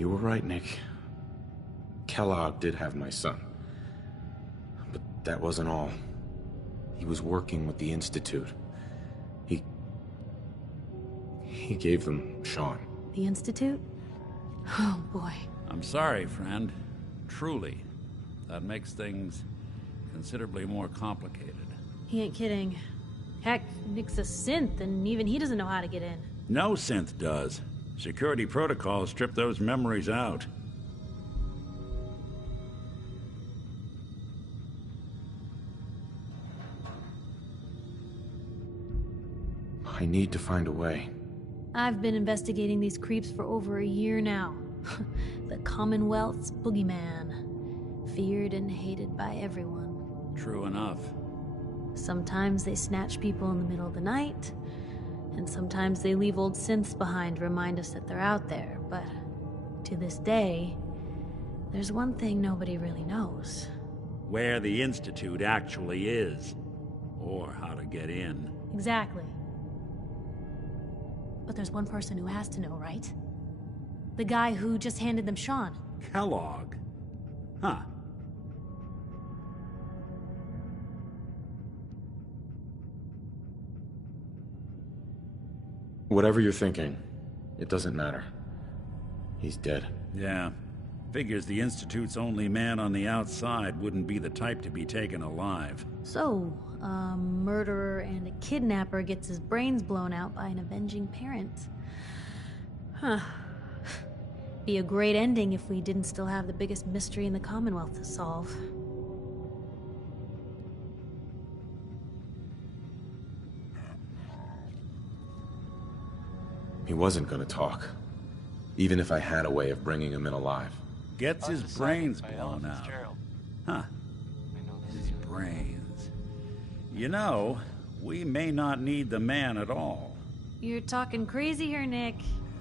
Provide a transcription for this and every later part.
You were right, Nick. Kellogg did have my son. But that wasn't all. He was working with the Institute. He gave them Sean. The Institute? Oh, boy. I'm sorry, friend. Truly. That makes things considerably more complicated. He ain't kidding. Heck, Nick's a synth, and even he doesn't know how to get in. No synth does. Security protocols strip those memories out. I need to find a way. I've been investigating these creeps for over a year now. The Commonwealth's boogeyman. Feared and hated by everyone. True enough. Sometimes they snatch people in the middle of the night, and sometimes they leave old synths behind to remind us that they're out there. But to this day, there's one thing nobody really knows. Where the Institute actually is. Or how to get in. Exactly. But there's one person who has to know, right? The guy who just handed them Sean. Kellogg? Huh. Whatever you're thinking, it doesn't matter. He's dead. Yeah. Figures the Institute's only man on the outside wouldn't be the type to be taken alive. So, a murderer and a kidnapper gets his brains blown out by an avenging parent. Huh. Be a great ending if we didn't still have the biggest mystery in the Commonwealth to solve. He wasn't gonna talk. Even if I had a way of bringing him in alive. Gets his brains blown out. Huh. His brains. You know, we may not need the man at all. You're talking crazy here, Nick.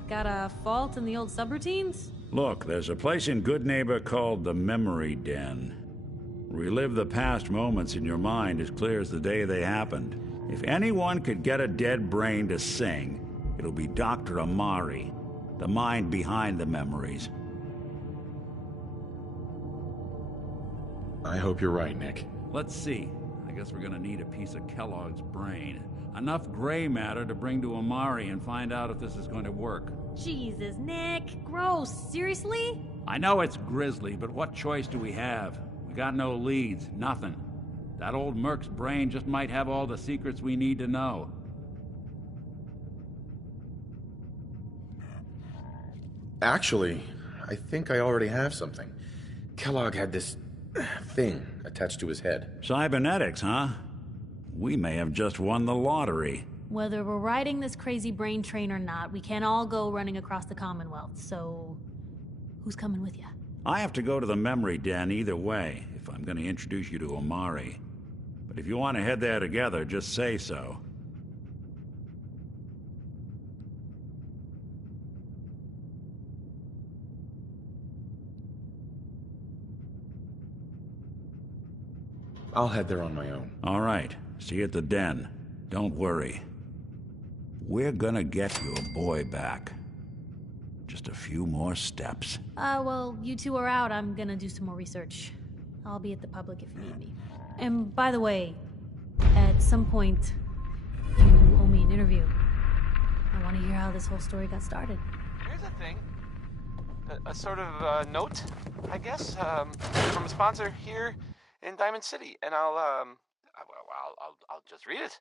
Got a fault in the old subroutines? Look, there's a place in Good Neighbor called the Memory Den. Relive the past moments in your mind as clear as the day they happened. If anyone could get a dead brain to sing, it'll be Dr. Amari, the mind behind the memories. I hope you're right, Nick. Let's see. I guess we're gonna need a piece of Kellogg's brain. Enough gray matter to bring to Amari and find out if this is going to work. Jesus, Nick. Gross. Seriously? I know it's grisly, but what choice do we have? We got no leads, nothing. That old Merc's brain just might have all the secrets we need to know. Actually, I think I already have something. Kellogg had this thing attached to his head. Cybernetics, huh? We may have just won the lottery. Whether we're riding this crazy brain train or not, we can't all go running across the Commonwealth, so... who's coming with you? I have to go to the Memory Den either way, if I'm gonna introduce you to Amari. But if you want to head there together, just say so. I'll head there on my own. All right. See you at the den. Don't worry. We're gonna get your boy back. Just a few more steps. Well, you two are out. I'm gonna do some more research. I'll be at the public if you need me. And by the way, at some point, you owe me an interview. I want to hear how this whole story got started. Here's the thing. A sort of note, I guess, from a sponsor here in Diamond City, and I'll just read it.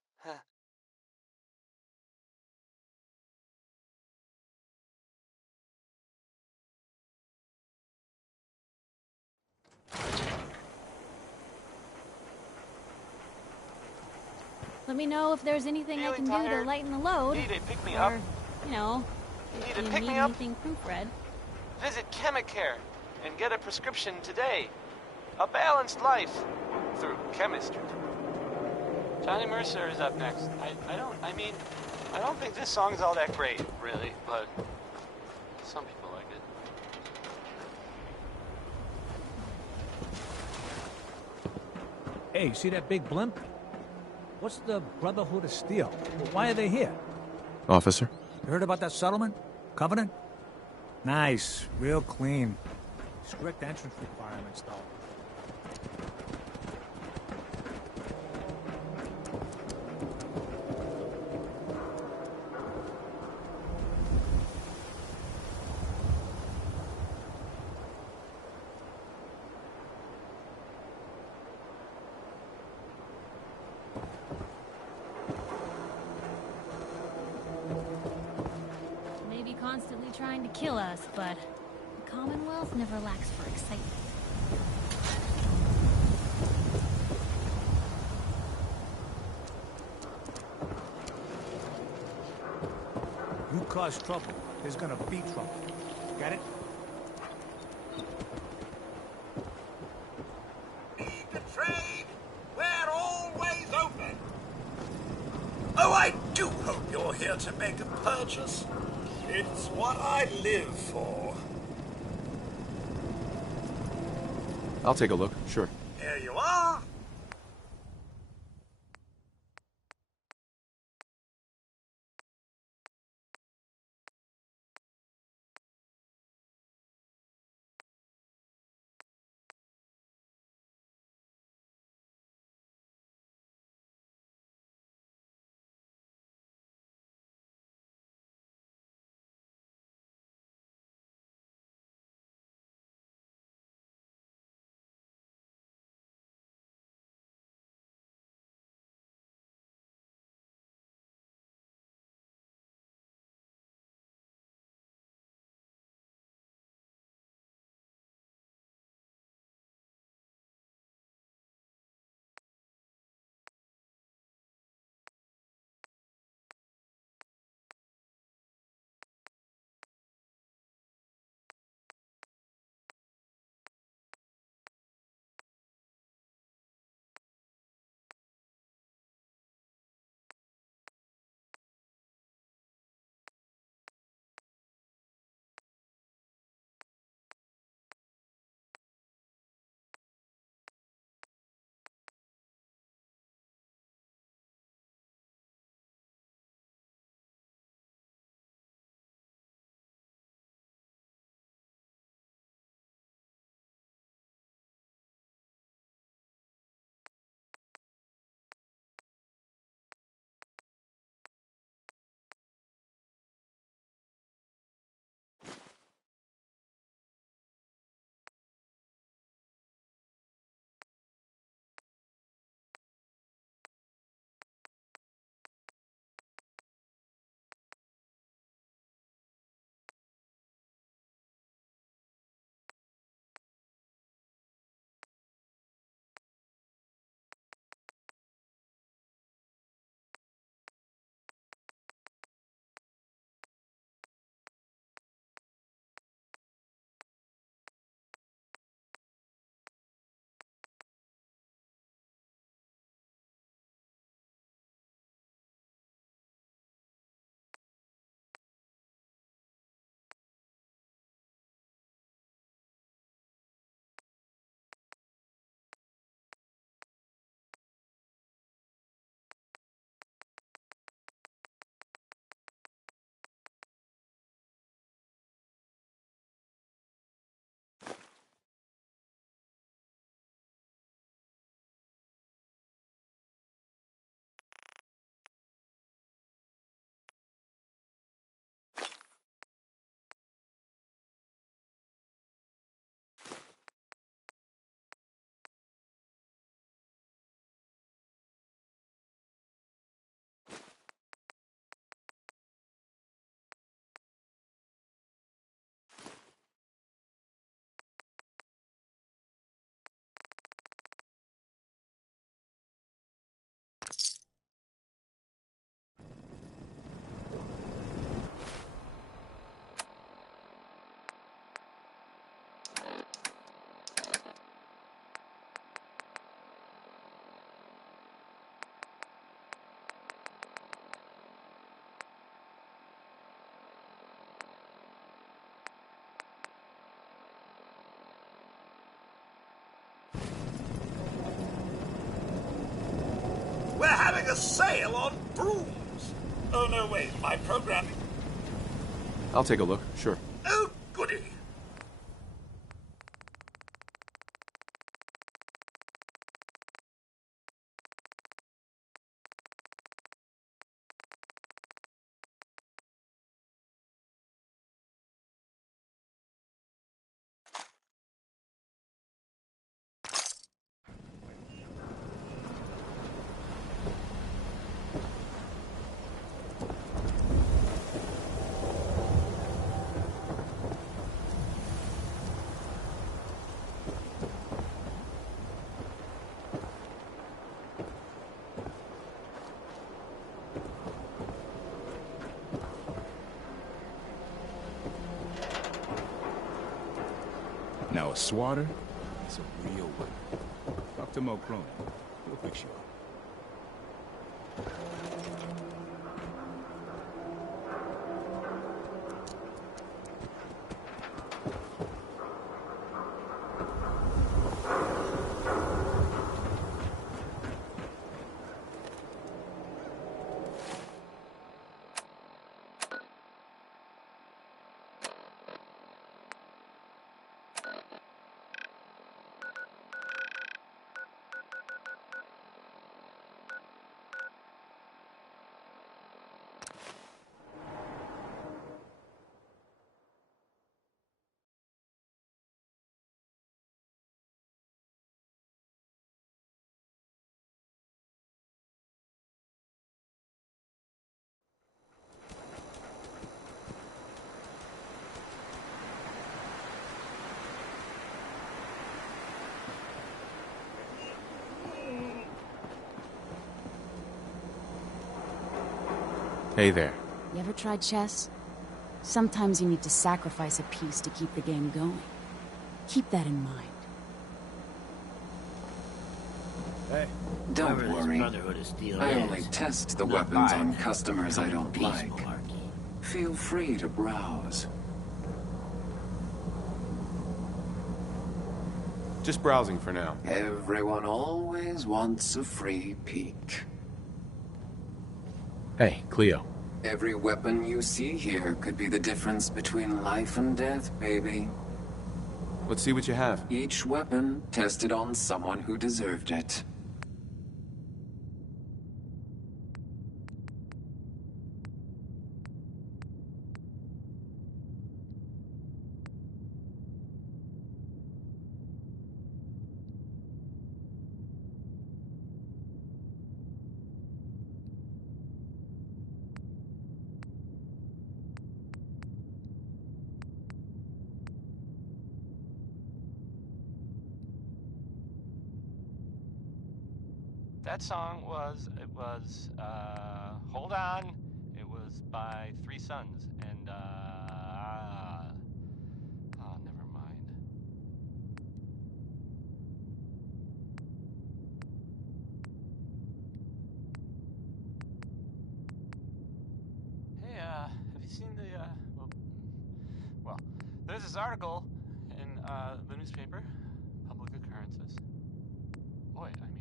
Let me know if there's anything I can do to lighten the load. Need a pick-me-up? Or, you know, if you need anything proofread. Visit Chemicare and get a prescription today. A balanced life through chemistry. Johnny Mercer is up next. I don't think this song's all that great, really, but some people like it. Hey, see that big blimp? What's the Brotherhood of Steel? Why are they here? Officer? You heard about that settlement? Covenant? Nice. Real clean. Strict entrance requirements, though. Maybe constantly trying to kill us, but the Commonwealth never lacks for excitement. You cause trouble, there's gonna be trouble. Get it? Need to trade? We're always open. Oh, I do hope you're here to make a purchase. It's what I live for. I'll take a look, sure. Here you are. We're having a sale on brooms. Oh, no, wait, my programming. I'll take a look, sure. Oh, goody. Now a swatter is a real winner. Talk to Mo Cronin. He'll fix you up. Hey there. You ever tried chess? Sometimes you need to sacrifice a piece to keep the game going. Keep that in mind. Hey. Don't worry. I only test the weapons on customers I don't like. Feel free to browse. Just browsing for now. Everyone always wants a free peek. Hey, Cleo. Every weapon you see here could be the difference between life and death, baby. Let's see what you have. Each weapon tested on someone who deserved it. That song was, Hold On. It was by Three Sons, and, oh, never mind. Hey, have you seen the, well, there's this article in, the newspaper, Public Occurrences. Boy, I mean,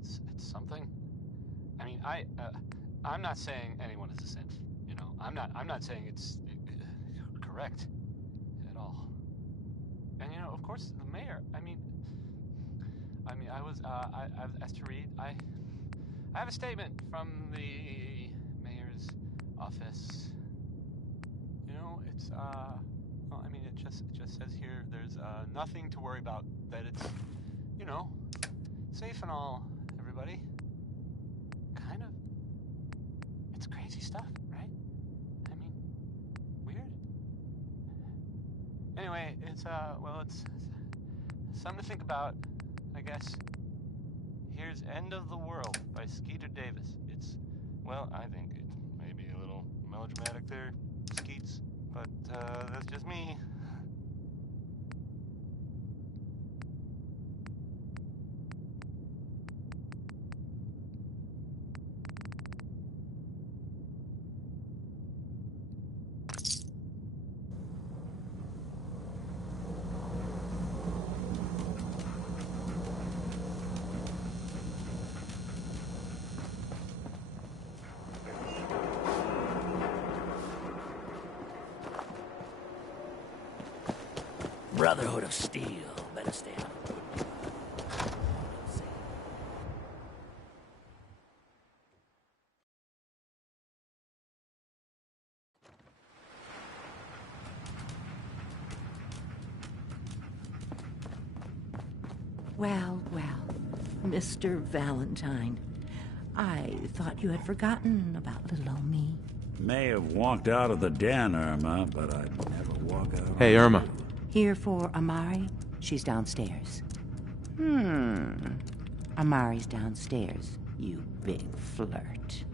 it's something. I mean, I'm not saying anyone is a synth, you know. I'm not saying it's correct at all. And you know, of course, the mayor. I mean, I was I was asked to read. I have a statement from the mayor's office. You know, it's well, I mean, it just says here there's nothing to worry about. That it's, you know, safe and all, everybody. Kind of. It's crazy stuff, right? I mean, weird. Anyway, it's well, it's something to think about, I guess. Here's End of the World by Skeeter Davis. It's, well, I think it's maybe a little melodramatic there, Skeets, but that's just me. Brotherhood of Steel. Better stay out. Well, Mr. Valentine. I thought you had forgotten about little old me. May have walked out of the den, Irma, but I'd never walk out. Hey, Irma. Here for Amari? She's downstairs. Amari's downstairs, you big flirt.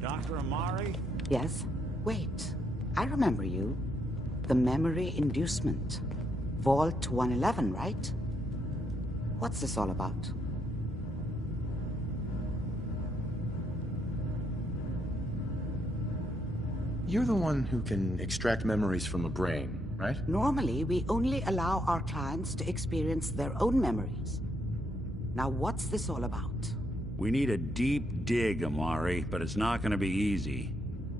Dr. Amari? Yes? Wait, I remember you. The memory inducement. Vault 111, right? What's this all about? You're the one who can extract memories from a brain, right? Normally, we only allow our clients to experience their own memories. Now, what's this all about? We need a deep dig, Amari, but it's not gonna be easy.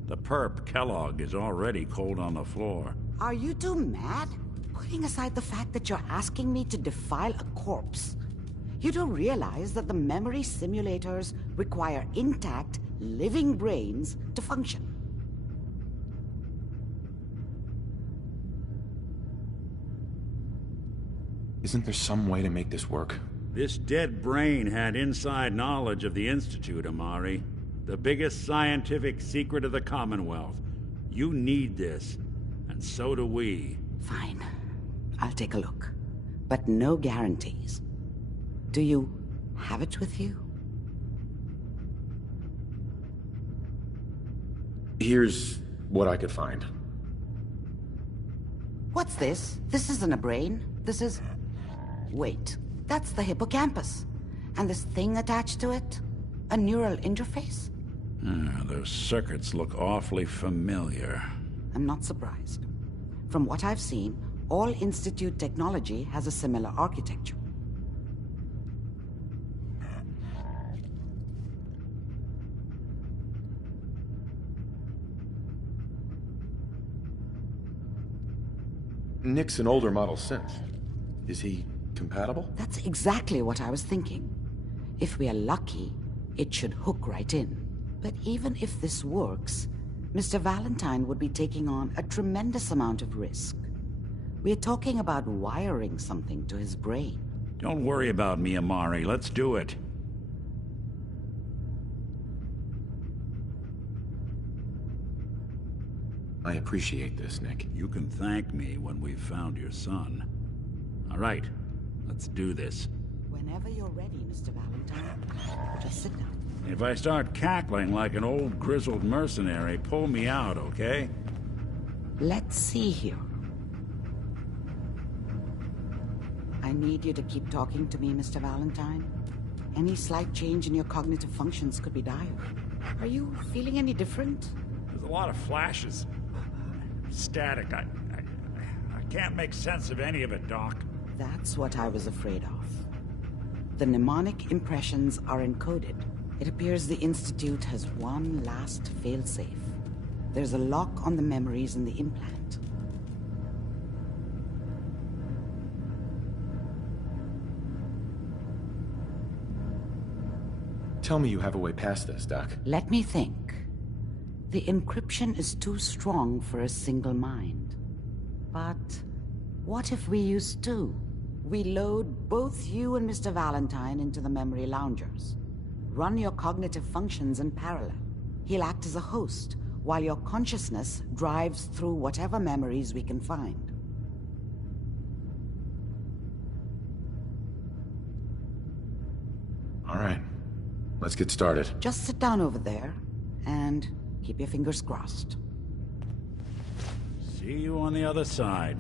The perp, Kellogg, is already cold on the floor. Are you two mad? Putting aside the fact that you're asking me to defile a corpse, you do realize that the memory simulators require intact, living brains to function. Isn't there some way to make this work? This dead brain had inside knowledge of the Institute, Amari. The biggest scientific secret of the Commonwealth. You need this, and so do we. Fine. I'll take a look. But no guarantees. Do you have it with you? Here's what I could find. What's this? This isn't a brain. This is... Wait, that's the hippocampus. And this thing attached to it? A neural interface? Those circuits look awfully familiar. I'm not surprised. From what I've seen, all Institute technology has a similar architecture. Nick's an older model synth. Is he compatible? That's exactly what I was thinking. If we are lucky, it should hook right in. But even if this works, Mr. Valentine would be taking on a tremendous amount of risk. We're talking about wiring something to his brain. Don't worry about me, Amari. Let's do it. I appreciate this, Nick. You can thank me when we've found your son. All right, let's do this. Whenever you're ready, Mr. Valentine, just sit down. If I start cackling like an old grizzled mercenary, pull me out, okay? Let's see here. I need you to keep talking to me, Mr. Valentine. Any slight change in your cognitive functions could be dire. Are you feeling any different? There's a lot of flashes. Static. I can't make sense of any of it, Doc. That's what I was afraid of. The mnemonic impressions are encoded. It appears the Institute has one last failsafe. There's a lock on the memories in the implant. Tell me you have a way past this, Doc. Let me think. The encryption is too strong for a single mind. But what if we use two? We load both you and Mr. Valentine into the memory loungers. Run your cognitive functions in parallel. He'll act as a host, while your consciousness drives through whatever memories we can find. All right. Let's get started. Just sit down over there, and keep your fingers crossed. See you on the other side.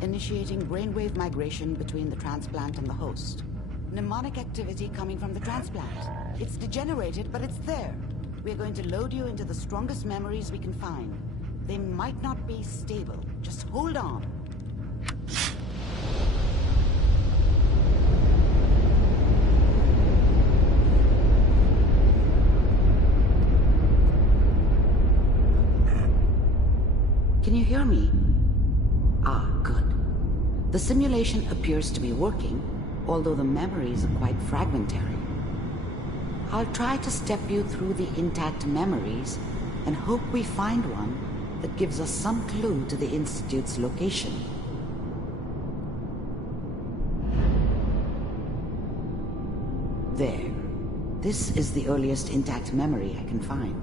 initiating brainwave migration between the transplant and the host. Mnemonic activity coming from the transplant. It's degenerated, but it's there. We're going to load you into the strongest memories we can find. They might not be stable. Just hold on. Can you hear me? Ah, good. The simulation appears to be working, although the memories are quite fragmentary. I'll try to step you through the intact memories and hope we find one that gives us some clue to the Institute's location. There. This is the earliest intact memory I can find.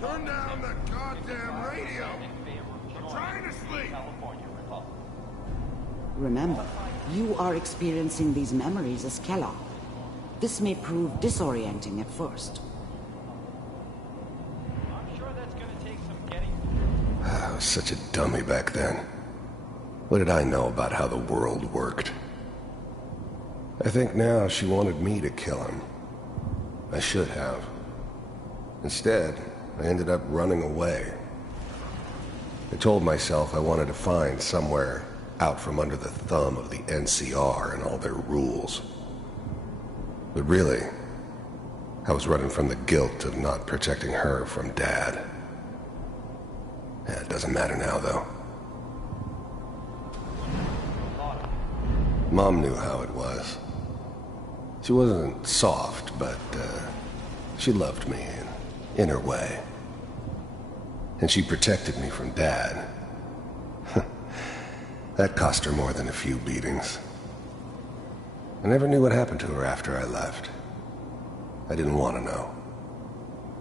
Turn down the goddamn radio! I'm trying to sleep! Remember, you are experiencing these memories as Kellogg. This may prove disorienting at first. I'm sure that's gonna take some getting. I was such a dummy back then. What did I know about how the world worked? I think now she wanted me to kill him. I should have. Instead, I ended up running away. I told myself I wanted to find somewhere out from under the thumb of the NCR and all their rules. But really, I was running from the guilt of not protecting her from Dad. Yeah, it doesn't matter now, though. Mom knew how it was. She wasn't soft, but she loved me in her way. And she protected me from Dad. That cost her more than a few beatings. I never knew what happened to her after I left. I didn't want to know.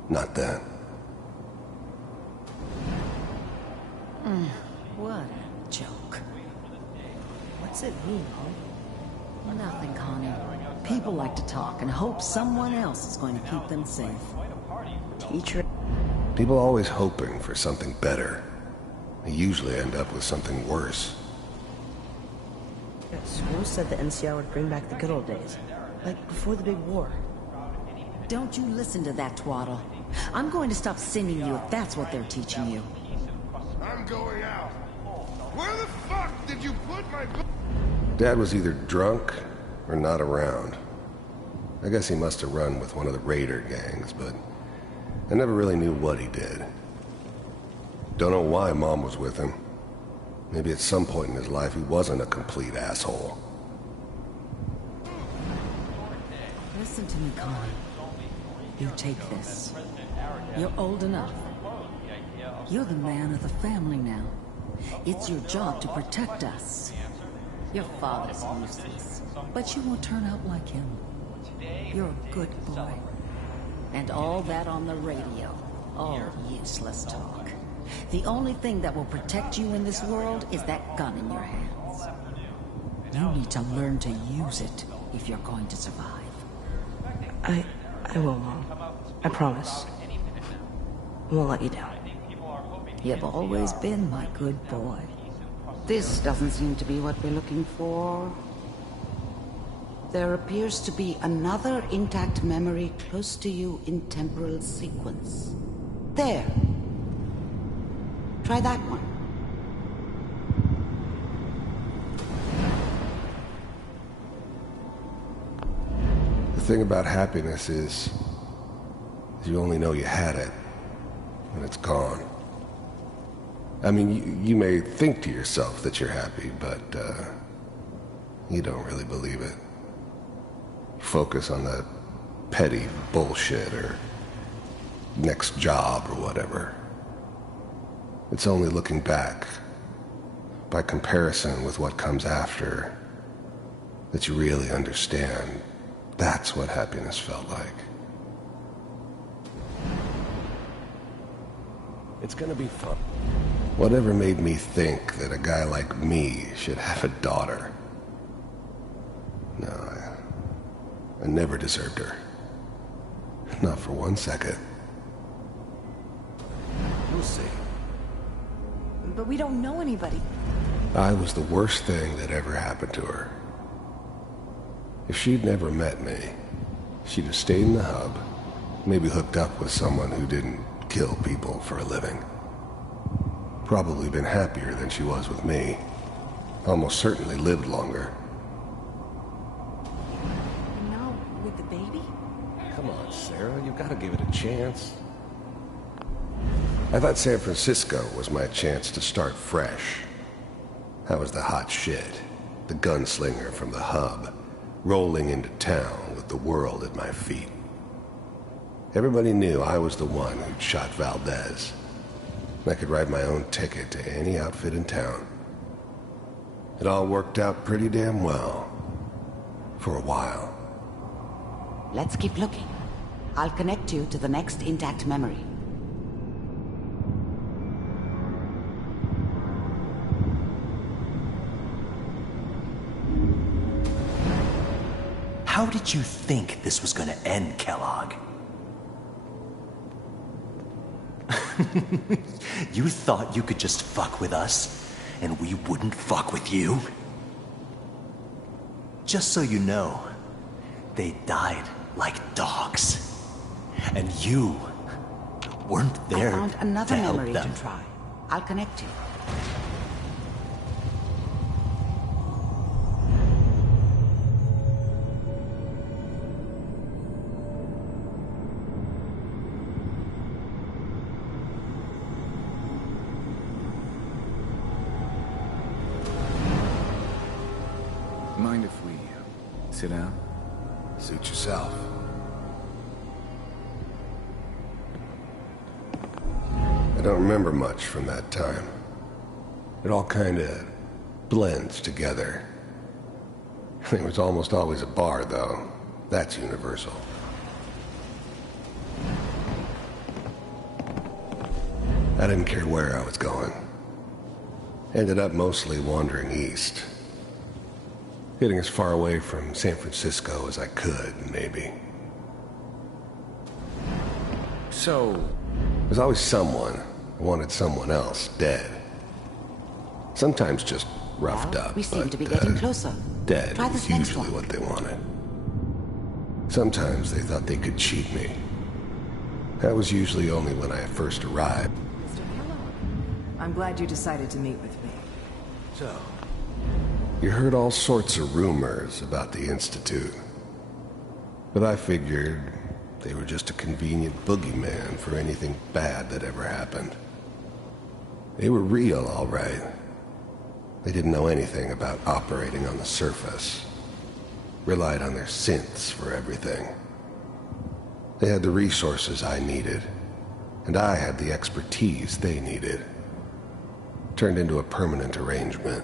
Not then. What a joke. What's it mean, Hon? Nothing, Connie. People like to talk and hope someone else is going to keep them safe. Teacher. People always hoping for something better. They usually end up with something worse. School said the NCR would bring back the good old days. Like before the big war. Don't you listen to that twaddle. I'm going to stop singing you if that's what they're teaching you. I'm going out. Where the fuck did you put my book? Dad was either drunk or not around. I guess he must have run with one of the raider gangs, but I never really knew what he did. Don't know why Mom was with him. Maybe at some point in his life he wasn't a complete asshole. Listen to me, Connie. You take this. You're old enough. You're the man of the family now. It's your job to protect us. Your father's useless, but you won't turn out like him. You're a good boy. And all that on the radio, all useless talk. The only thing that will protect you in this world is that gun in your hands. You need to learn to use it if you're going to survive. I will, Mom. I promise. I won't let you down. You've always been my good boy. This doesn't seem to be what we're looking for. There appears to be another intact memory close to you in temporal sequence. There. Try that one. The thing about happiness is you only know you had it when it's gone. I mean, you may think to yourself that you're happy, but you don't really believe it. Focus on the petty bullshit or next job or whatever. It's only looking back, by comparison with what comes after, that you really understand that's what happiness felt like. It's gonna be fun. Whatever made me think that a guy like me should have a daughter? No, I never deserved her. Not for 1 second. We'll see. But we don't know anybody. I was the worst thing that ever happened to her. If she'd never met me, she'd have stayed in the hub, maybe hooked up with someone who didn't kill people for a living. Probably been happier than she was with me. Almost certainly lived longer. And now, with the baby? Come on, Sarah, you gotta give it a chance. I thought San Francisco was my chance to start fresh. I was the hot shit, the gunslinger from the hub, rolling into town with the world at my feet. Everybody knew I was the one who'd shot Valdez. I could write my own ticket to any outfit in town. It all worked out pretty damn well. For a while. Let's keep looking. I'll connect you to the next intact memory. How did you think this was gonna end, Kellogg? You thought you could just fuck with us, and we wouldn't fuck with you? Just so you know, they died like dogs. And you weren't there I found another to help memory them. to try. I'll connect you. Mind if we sit down? Suit yourself. I don't remember much from that time. It all kinda blends together. There was almost always a bar, though. That's universal. I didn't care where I was going. Ended up mostly wandering east. Getting as far away from San Francisco as I could, maybe. So... There's always someone who wanted someone else dead. Sometimes just roughed up, We seem but, to be getting closer. dead Try was this next usually one. what they wanted. Sometimes they thought they could cheat me. That was usually only when I first arrived. Mr. Kellogg, I'm glad you decided to meet with me. So, you heard all sorts of rumors about the Institute. But I figured they were just a convenient boogeyman for anything bad that ever happened. They were real, all right. They didn't know anything about operating on the surface. Relied on their synths for everything. They had the resources I needed, and I had the expertise they needed. Turned into a permanent arrangement.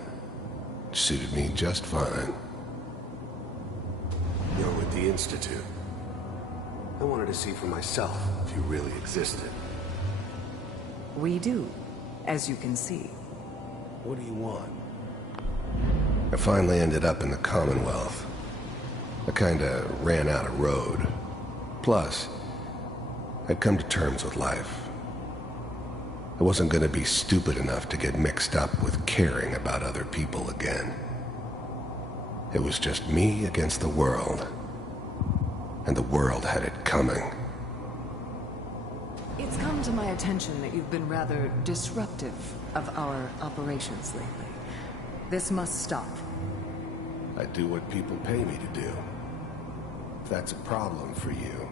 Suited me just fine. You're with the Institute. I wanted to see for myself if you really existed. We do, as you can see. What do you want? I finally ended up in the Commonwealth. I kinda ran out of road. Plus, I'd come to terms with life. I wasn't gonna be stupid enough to get mixed up with caring about other people again. It was just me against the world. And the world had it coming. It's come to my attention that you've been rather disruptive of our operations lately. This must stop. I do what people pay me to do. If that's a problem for you,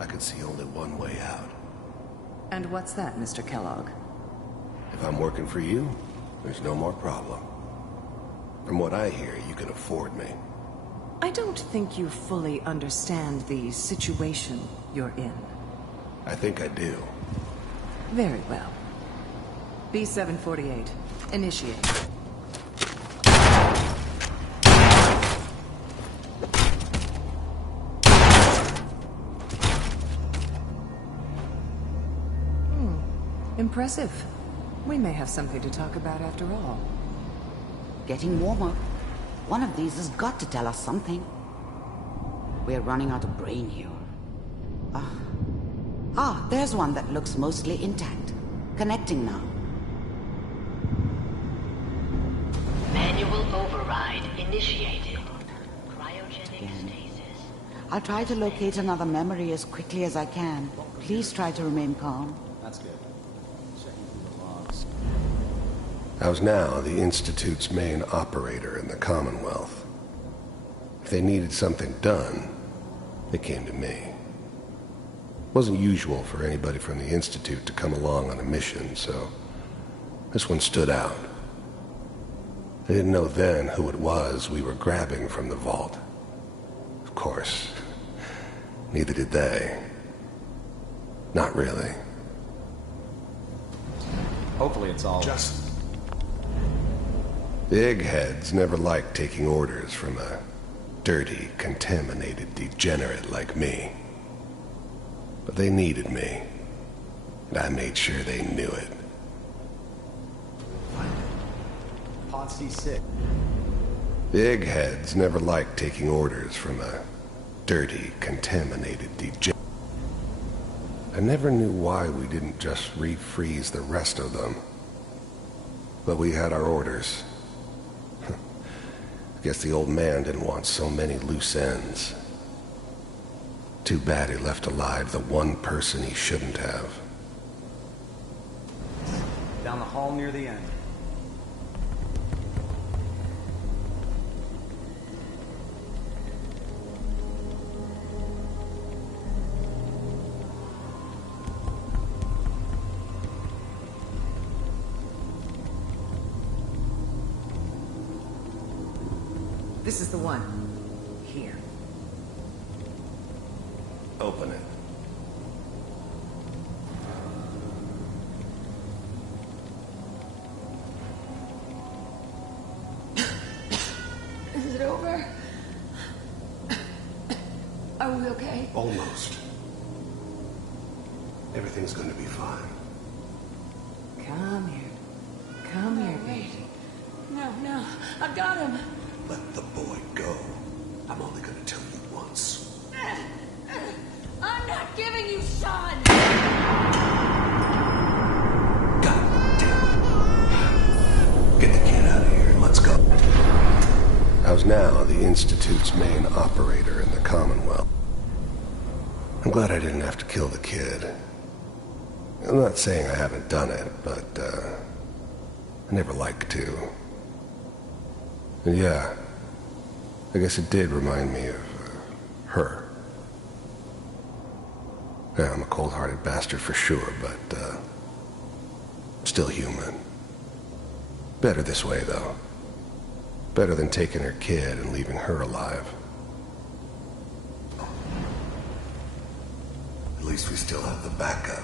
I can see only one way out. And what's that, Mr. Kellogg? If I'm working for you, there's no more problem. From what I hear, you can afford me. I don't think you fully understand the situation you're in. I think I do. Very well. B748, initiate. Impressive. We may have something to talk about after all. Getting warmer. One of these has got to tell us something. We're running out of brain here. There's one that looks mostly intact. Connecting now. Manual override initiated. Cryogenic stasis. I'll try to locate another memory as quickly as I can. Please try to remain calm. That's good. Checking the logs. I was now the Institute's main operator in the Commonwealth. If they needed something done, they came to me. It wasn't usual for anybody from the Institute to come along on a mission, so this one stood out. I didn't know then who it was we were grabbing from the vault. Of course, neither did they. Not really. Hopefully it's all... The eggheads never liked taking orders from a dirty, contaminated degenerate like me. But they needed me, and I made sure they knew it. Pod C6. The eggheads never liked taking orders from a dirty, contaminated degenerate. I never knew why we didn't just refreeze the rest of them. But we had our orders. I guess the old man didn't want so many loose ends. Too bad he left alive the one person he shouldn't have. Down the hall near the end. This is the one. Here. Open it. Is it over? Are we okay? Almost. Everything's going to be fine. Come here. Come here, baby. No. I've got him. Let the boy go. I'm only going to tell you once. I'm not giving you Sean! God damn it. Get the kid out of here and let's go. I was now the Institute's main operator in the Commonwealth. I'm glad I didn't have to kill the kid. I'm not saying I haven't done it, but, I never liked to. And yeah, I guess it did remind me of, her. Yeah, I'm a cold-hearted bastard for sure, but, still human. Better this way, though. Better than taking her kid and leaving her alive. At least we still have the backup.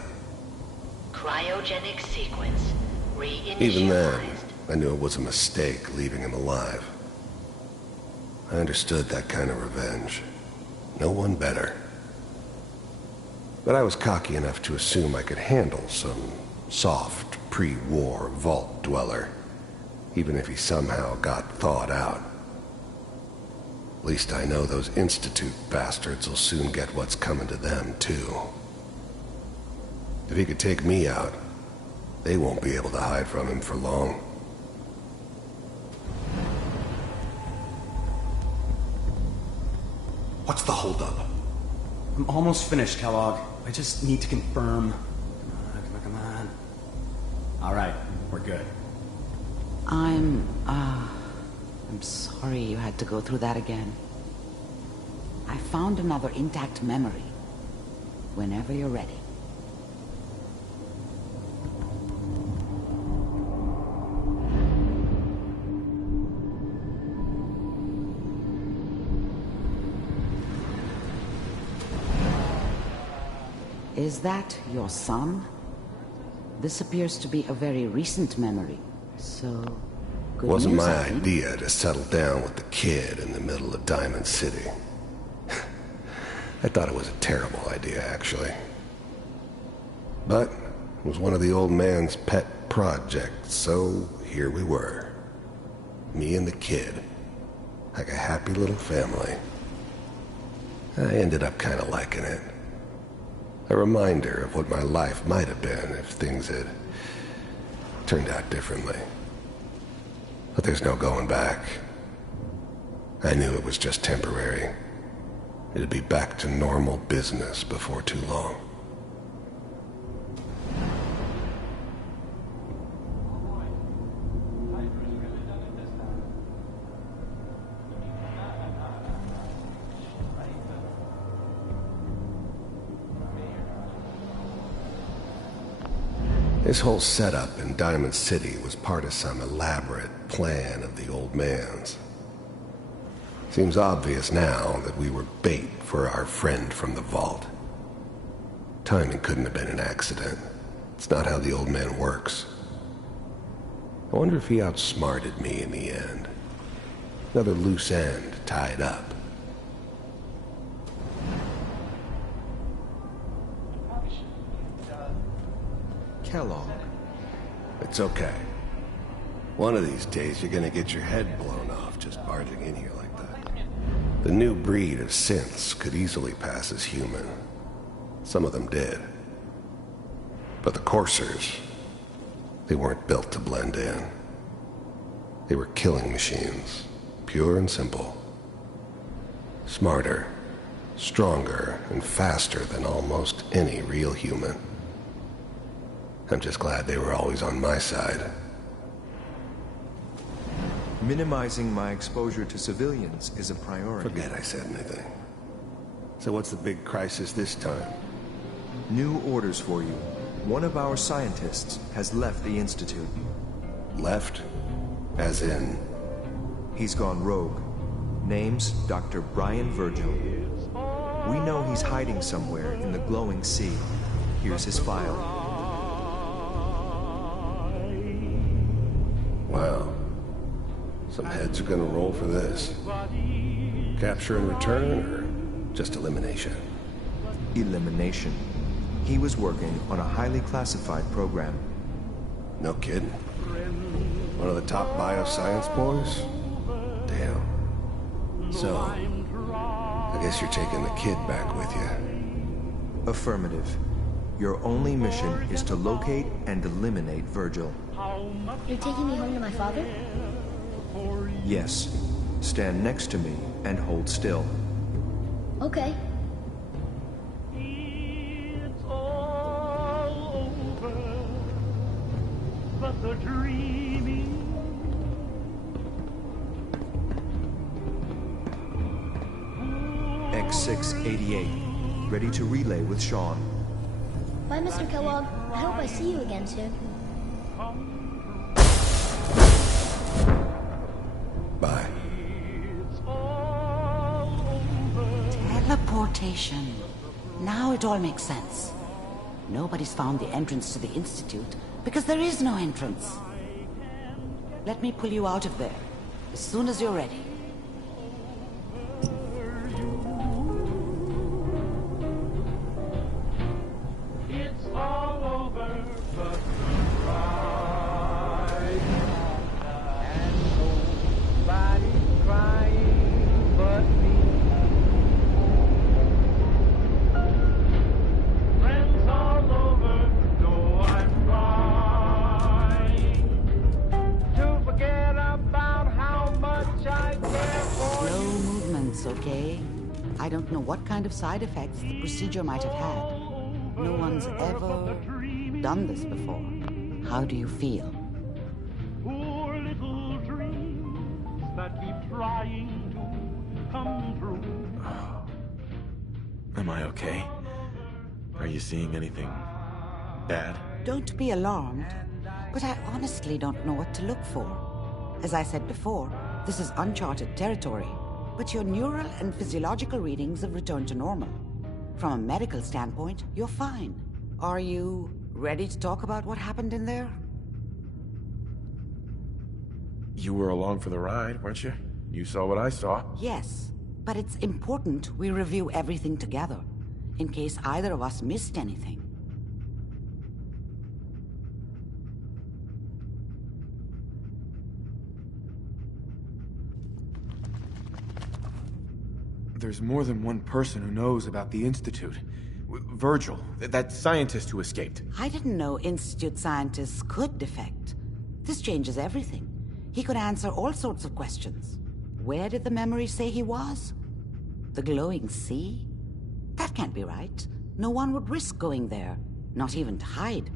Cryogenic sequence reinitialized. Even then, I knew it was a mistake leaving him alive. I understood that kind of revenge. No one better. But I was cocky enough to assume I could handle some soft, pre-war vault dweller, even if he somehow got thawed out. At least I know those Institute bastards will soon get what's coming to them, too. If he could take me out, they won't be able to hide from him for long. What's the holdup? I'm almost finished, Kellogg. I just need to confirm. Come on. All right, we're good. I'm sorry you had to go through that again. I found another intact memory. Whenever you're ready. Is that your son? This appears to be a very recent memory, so... It wasn't my idea to settle down with the kid in the middle of Diamond City. I thought it was a terrible idea, actually. But it was one of the old man's pet projects, so here we were. Me and the kid. like a happy little family. I ended up kind of liking it. A reminder of what my life might have been if things had turned out differently. But there's no going back. I knew it was just temporary. It'd be back to normal business before too long. This whole setup in Diamond City was part of some elaborate plan of the old man's. Seems obvious now that we were bait for our friend from the vault. Timing couldn't have been an accident. It's not how the old man works. I wonder if he outsmarted me in the end. Another loose end tied up. Kellogg. It's okay. One of these days you're gonna get your head blown off just barging in here like that. The new breed of synths could easily pass as human. Some of them did. But the coursers, they weren't built to blend in. They were killing machines, pure and simple. Smarter, stronger, and faster than almost any real human. I'm just glad they were always on my side. Minimizing my exposure to civilians is a priority. Forget I said anything. So what's the big crisis this time? New orders for you. One of our scientists has left the Institute. Left? As in? He's gone rogue. Name's Dr. Brian Virgil. We know he's hiding somewhere in the glowing sea. Here's his file. Wow. Some heads are gonna roll for this. Capture and return, or just elimination? Elimination. He was working on a highly classified program. No kidding. One of the top bioscience boys? Damn. So, I guess you're taking the kid back with you. Affirmative. Your only mission is to locate and eliminate Virgil. You're taking me home to my father? Yes. Stand next to me and hold still. Okay. It's all over, but the dreaming. X688. Ready to relay with Sean. Bye, Mr. Kellogg. I hope I see you again soon. Bye. Teleportation. Now it all makes sense. Nobody's found the entrance to the Institute because there is no entrance. Let me pull you out of there as soon as you're ready. It's all over, but nobody's crying but me. Friends all over know I'm trying to forget about how much I care for Slow you. movements, okay? I don't know what kind of side effects the procedure might have had. No one's ever done this before. How do you feel? Poor little dreams that keep trying to come true. Am I okay? Are you seeing anything bad? Don't be alarmed, but I honestly don't know what to look for. As I said before, this is uncharted territory, but your neural and physiological readings have returned to normal. From a medical standpoint, you're fine. Are you ready to talk about what happened in there? You were along for the ride, weren't you? You saw what I saw. Yes, but it's important we review everything together, in case either of us missed anything. There's more than one person who knows about the Institute. Virgil, that scientist who escaped. I didn't know Institute scientists could defect. This changes everything. He could answer all sorts of questions. Where did the memory say he was? The glowing sea? That can't be right. No one would risk going there, not even to hide.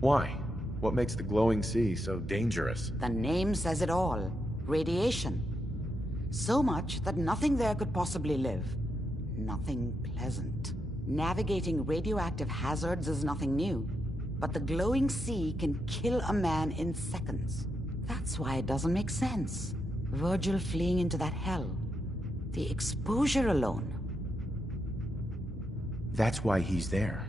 Why? What makes the glowing sea so dangerous? The name says it all. Radiation. So much that nothing there could possibly live. Nothing pleasant. Navigating radioactive hazards is nothing new. But the glowing sea can kill a man in seconds. That's why it doesn't make sense. Virgil fleeing into that hell. The exposure alone. That's why he's there.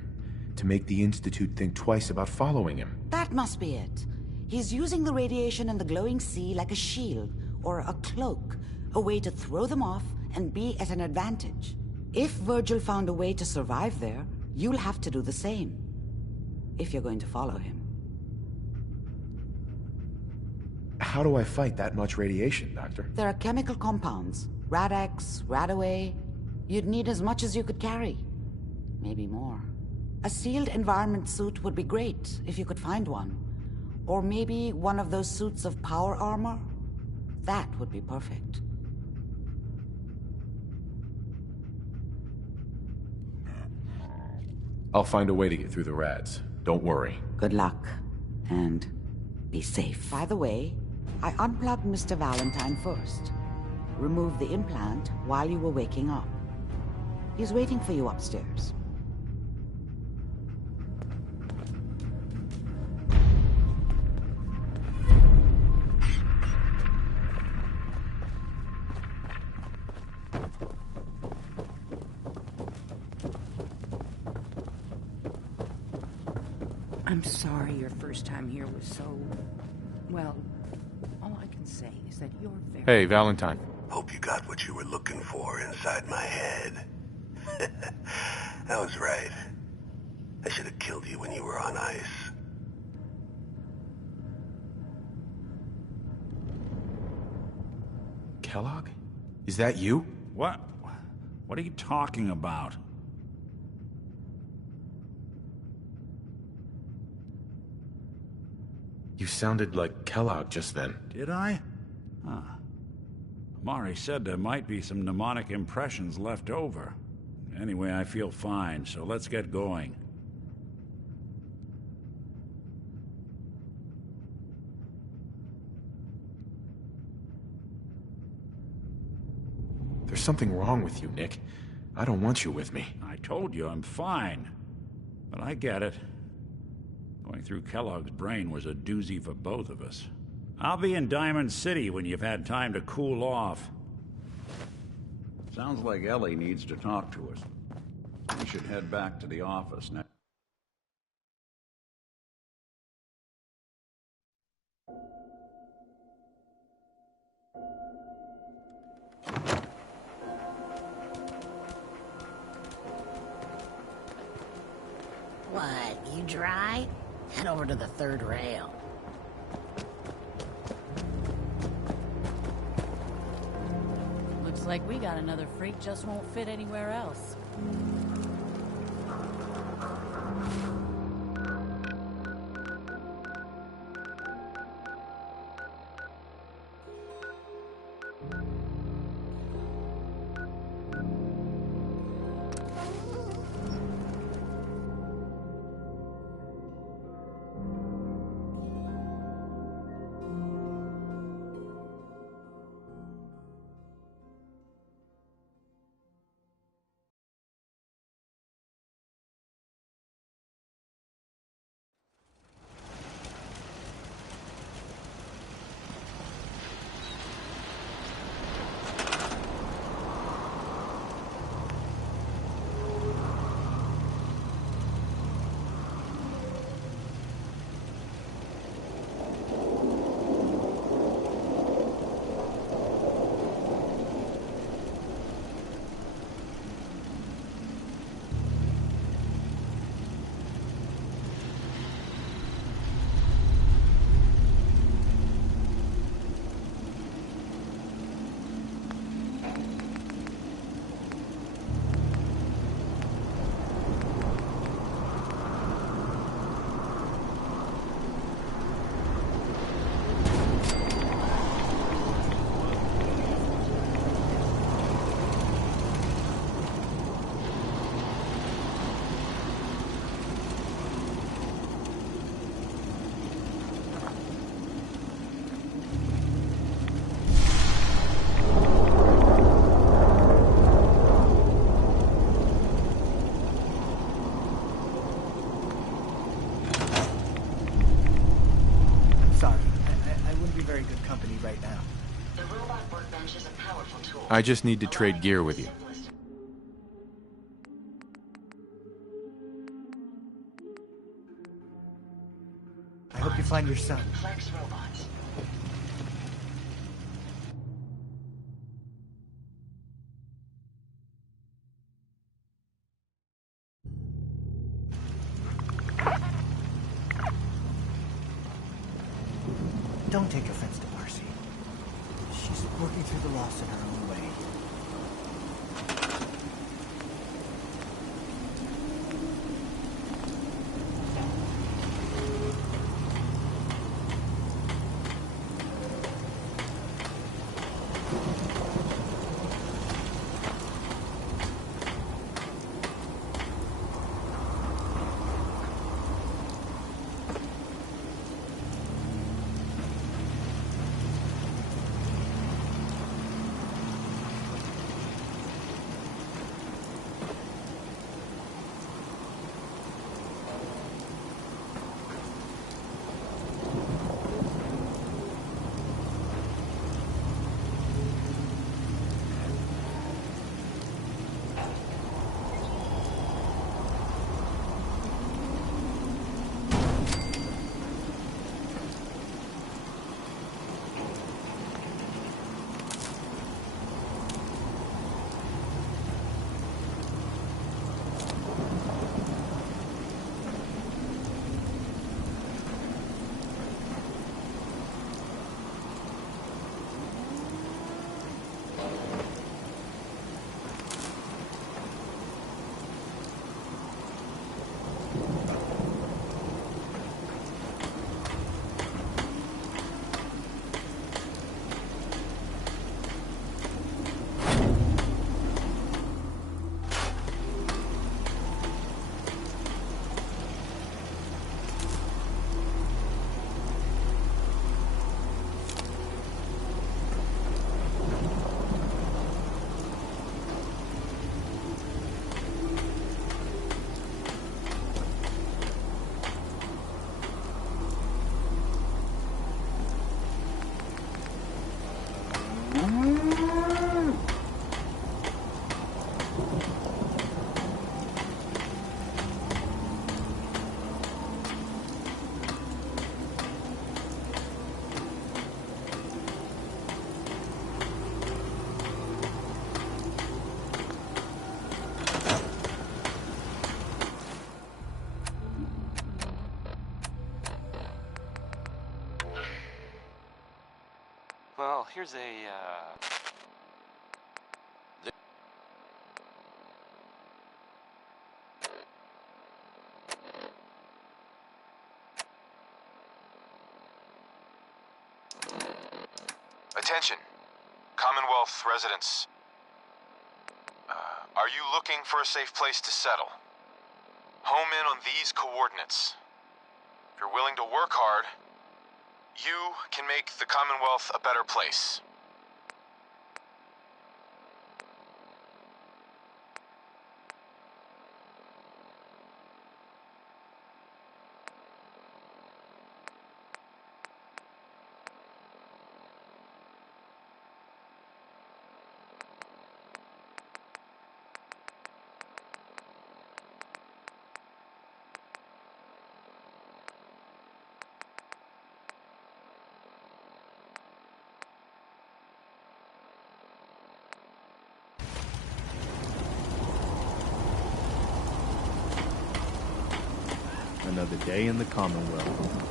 To make the Institute think twice about following him. That must be it. He's using the radiation in the glowing sea like a shield, or a cloak, a way to throw them off and be at an advantage. If Virgil found a way to survive there, you'll have to do the same. If you're going to follow him. How do I fight that much radiation, Doctor? There are chemical compounds. Rad-X, Radaway. You'd need as much as you could carry. Maybe more. A sealed environment suit would be great, if you could find one. Or maybe one of those suits of power armor? That would be perfect. I'll find a way to get through the rads. Don't worry. Good luck. And be safe. By the way, I unplugged Mr. Valentine first. Removed the implant while you were waking up. He's waiting for you upstairs. I'm sorry your first time here was so... Well, all I can say is that you're very... Hey, Valentine. Hope you got what you were looking for inside my head. I was right. I should have killed you when you were on ice. Kellogg? Is that you? What? What are you talking about? You sounded like Kellogg just then. Did I? Huh. Mari said there might be some mnemonic impressions left over. Anyway, I feel fine, so let's get going. There's something wrong with you, Nick. I don't want you with me. I told you I'm fine. But I get it. Going through Kellogg's brain was a doozy for both of us. I'll be in Diamond City when you've had time to cool off. Sounds like Ellie needs to talk to us. We should head back to the office now. What, you dry? Head over to the third rail. Looks like we got another freak just won't fit anywhere else. I just need to trade gear with you. I hope you find your son. Don't take offense to Marcy. She's working through the loss in her own way. Well, here's a, Attention, Commonwealth residents. Are you looking for a safe place to settle? Home in on these coordinates. If you're willing to work hard, you can make the Commonwealth a better place. Another day in the Commonwealth.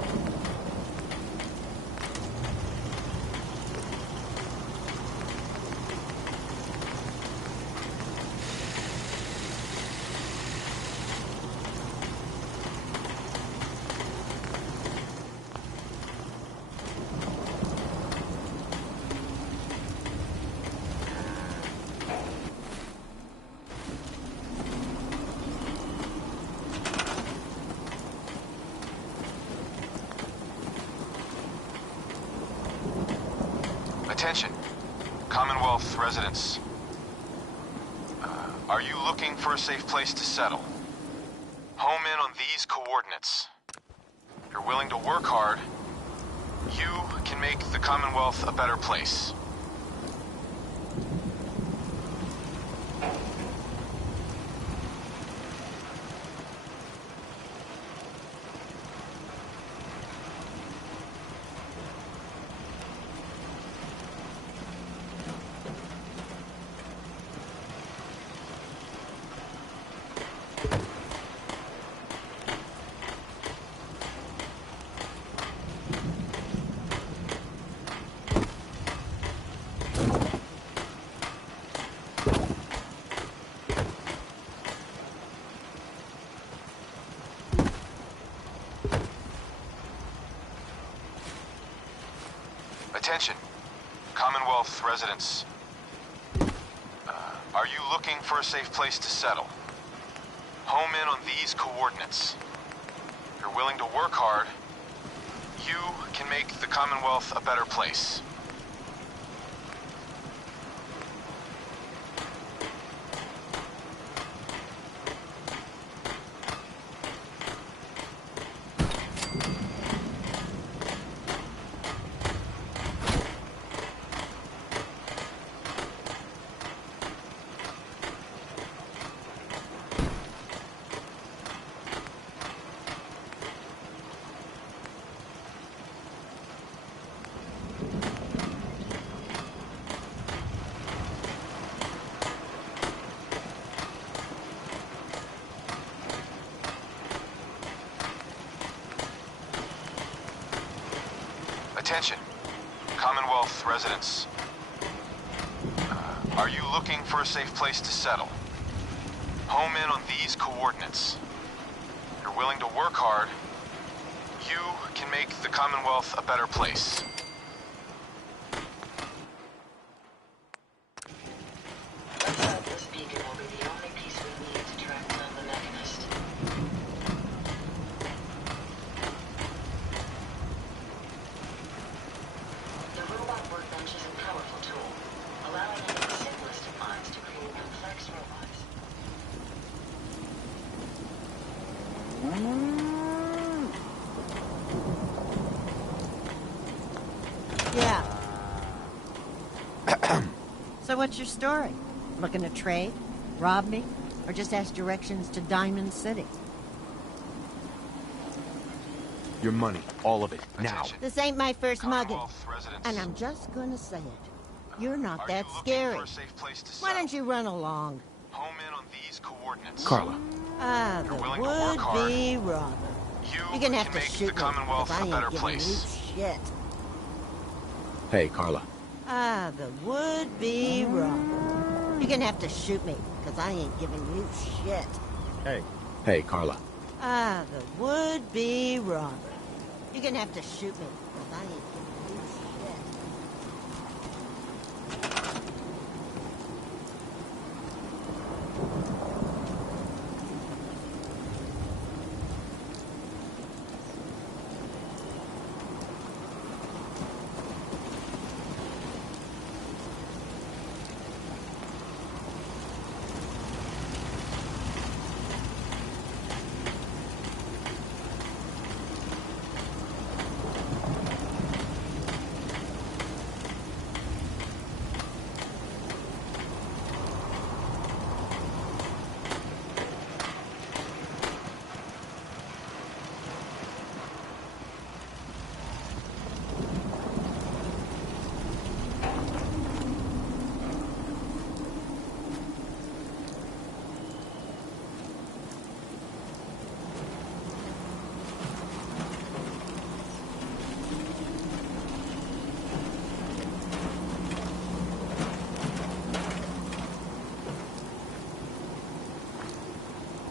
Attention, Commonwealth residents. Are you looking for a safe place to settle? Home in on these coordinates. If you're willing to work hard, you can make the Commonwealth a better place. Attention, Commonwealth residents. Are you looking for a safe place to settle? Home in on these coordinates. If you're willing to work hard, you can make the Commonwealth a better place. Attention, Commonwealth residents. Are you looking for a safe place to settle? Home in on these coordinates. If you're willing to work hard, you can make the Commonwealth a better place. This beacon will be the only piece we need to track down the mechanist. The robot workbench is a powerful tool, allowing even the simplest of minds to create complex robots. Yeah. So what's your story? Looking to trade? Rob me? Or just ask directions to Diamond City? Your money, all of it, now. This ain't my first mugging. And I'm just gonna say it. You're not that scary. Why don't you run along? Home in on these coordinates. Carla. Ah, the would-be robber. You're gonna have to shoot me, 'cause I ain't giving you shit. Hey, Carla. Ah, the would-be robber. You're gonna have to shoot me, 'cause I ain't giving you shit. Hey. Hey, Carla. Ah, the would-be robber. You're gonna have to shoot me, 'cause I ain't giving you shit.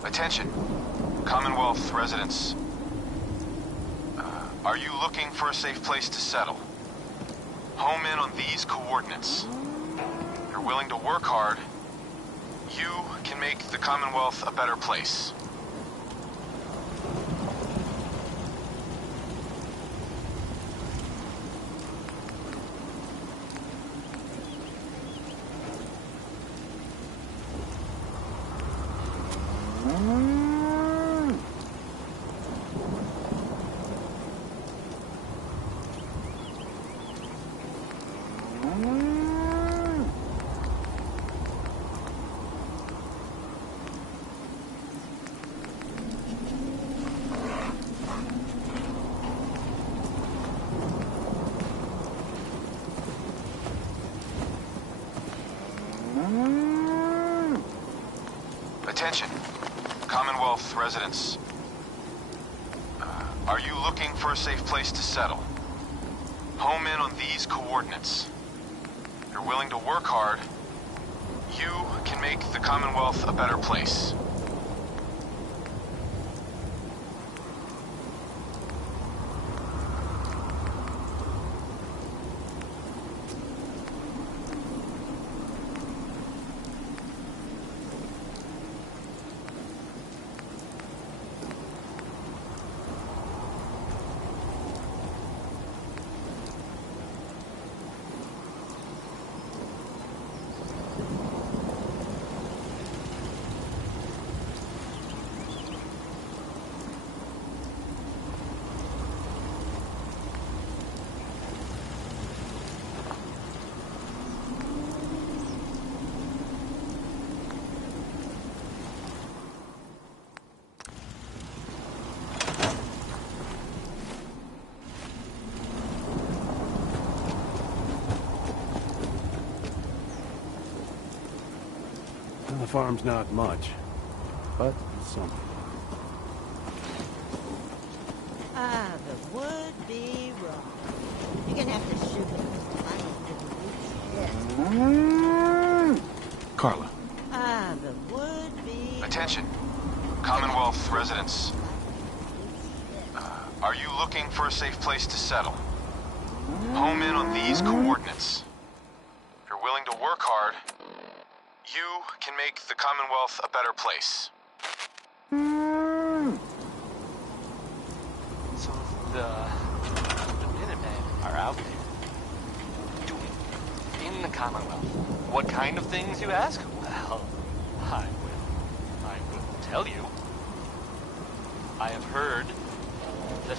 Attention, Commonwealth residents. Are you looking for a safe place to settle? Home in on these coordinates. If you're willing to work hard, you can make the Commonwealth a better place. Attention, Commonwealth residents. Are you looking for a safe place to settle? Home in on these coordinates. If you're willing to work hard, you can make the Commonwealth a better place. farm's not much, but it's something. Ah, the would-be rock. You're gonna have to shoot me. Carla. Ah, the would-be... Attention. Commonwealth residents. Are you looking for a safe place to settle? Home in on these coordinates. If you're willing to work hard, you can make the Commonwealth a better place. So the Minutemen are out there doing in the Commonwealth. What kind of things, you ask? Well, I will tell you. I have heard that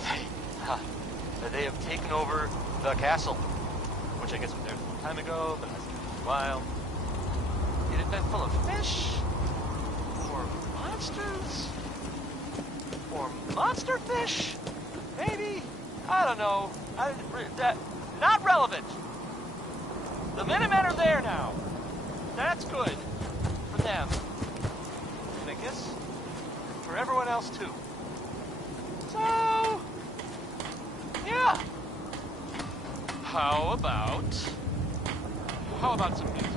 they have taken over the castle, which I guess was there a long time ago, but hasn't been a while. It had been full of fish, or monsters, or monster fish, maybe. I don't know. Not relevant. The Minutemen are there now. That's good for them, and I guess for everyone else too. So, yeah. How about some music?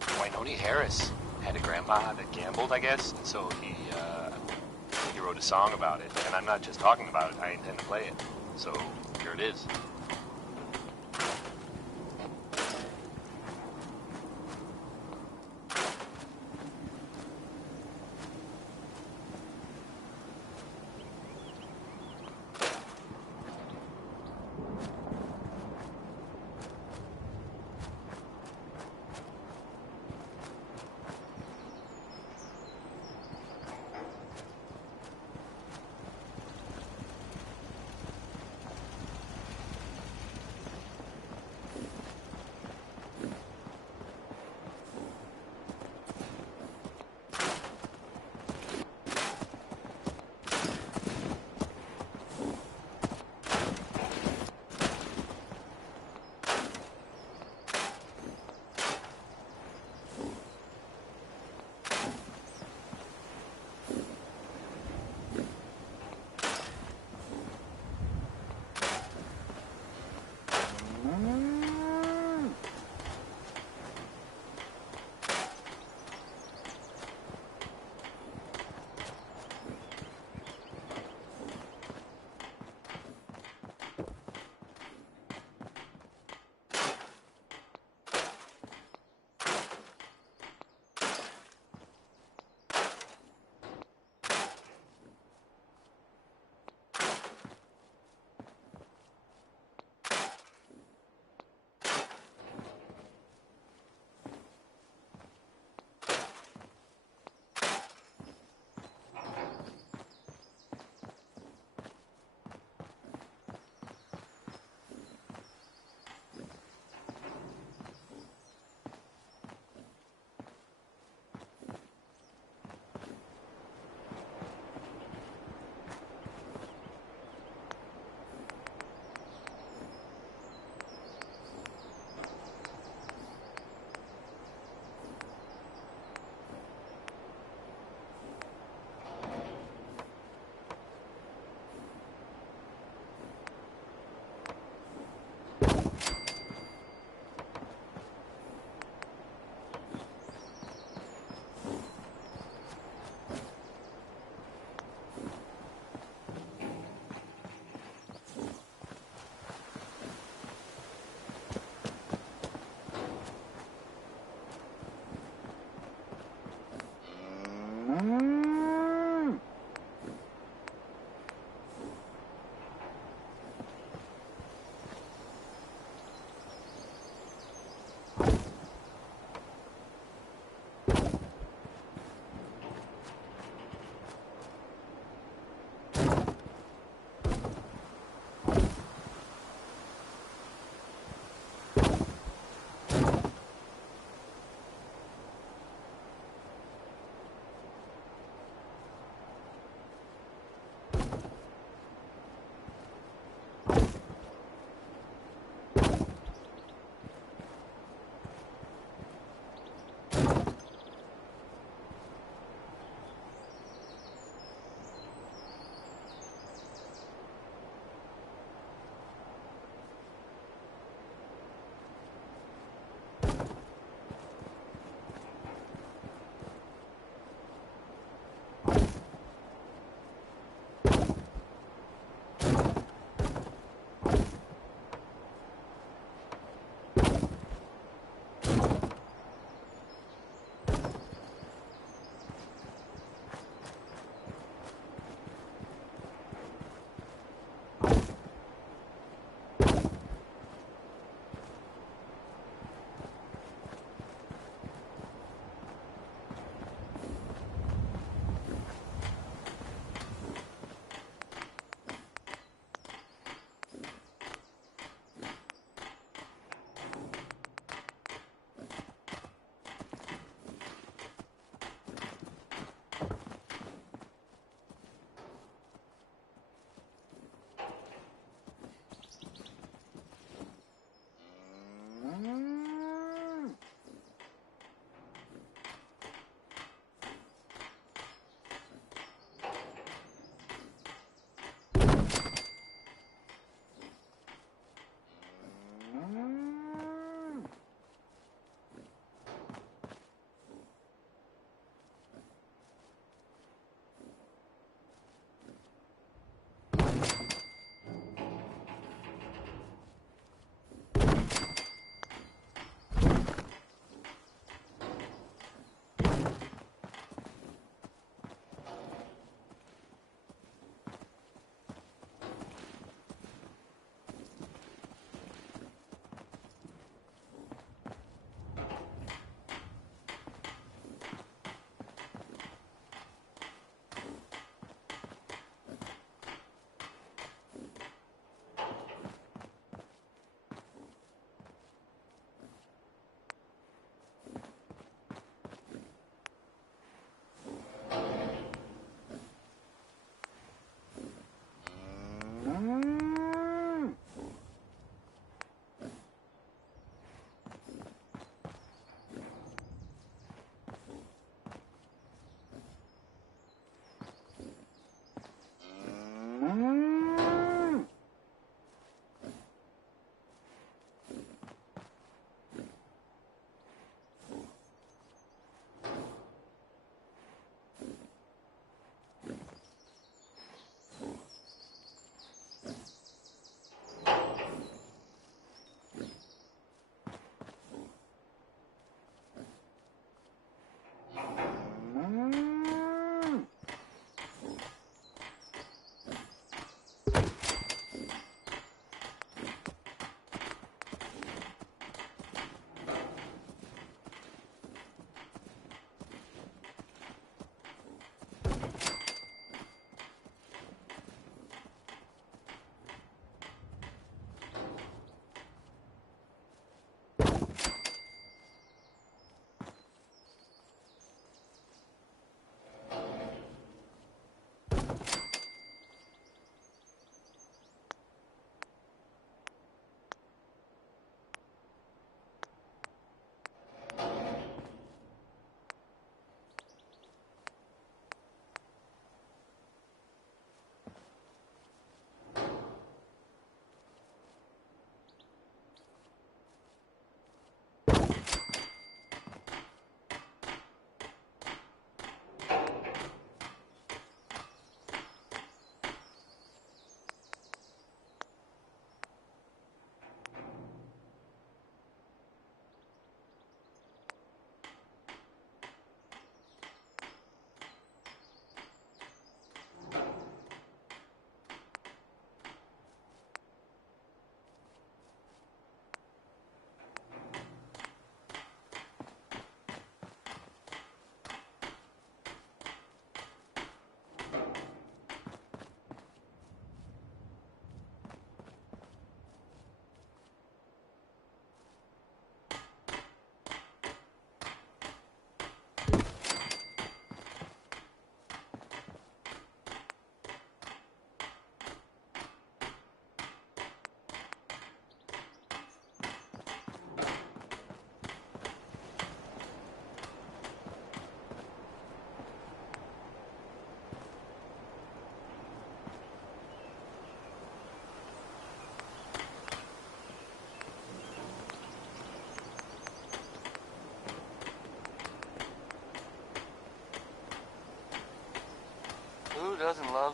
Wynoni Harris had a grandpa that gambled, I guess, and so he wrote a song about it. And I'm not just talking about it, I intend to play it. So, here it is.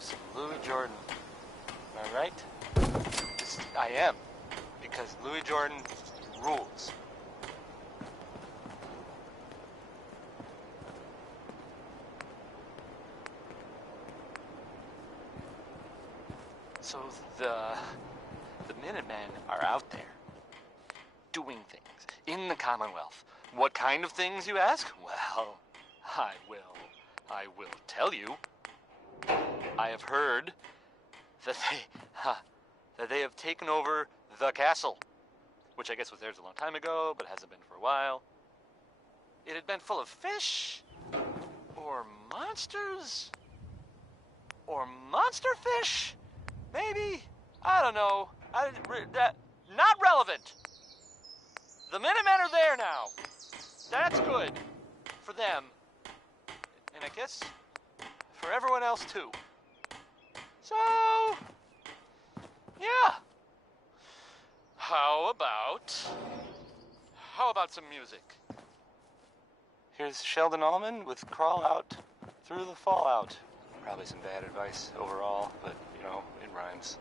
myself some Louis Jordan. Am I right? I am. Because Louis Jordan rules. So the Minutemen are out there doing things in the Commonwealth. What kind of things, you ask? Well, I will tell you. I have heard that they have taken over the castle, which I guess was theirs a long time ago, but hasn't been for a while. It had been full of fish, or monsters, or monster fish, maybe. I don't know. Not relevant. The Minutemen are there now. That's good for them, and I guess for everyone else too. So, yeah. How about some music? Here's Sheldon Allman with Crawl Out Through the Fallout. Probably some bad advice overall, but, you know, it rhymes.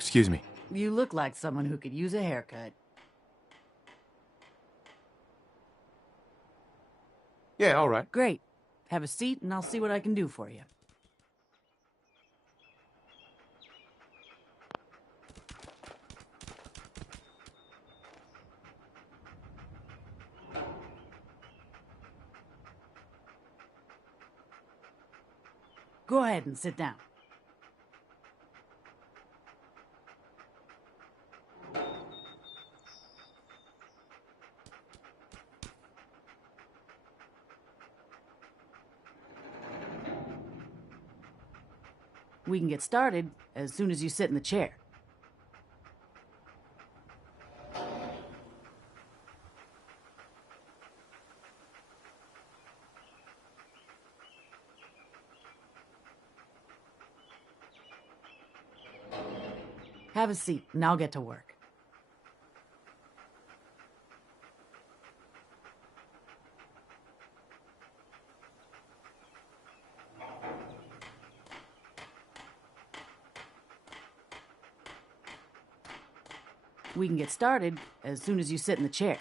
Excuse me. You look like someone who could use a haircut. Yeah, all right. Great. Have a seat and I'll see what I can do for you. Go ahead and sit down. We can get started as soon as you sit in the chair. Have a seat, and I'll get to work. We can get started as soon as you sit in the chair.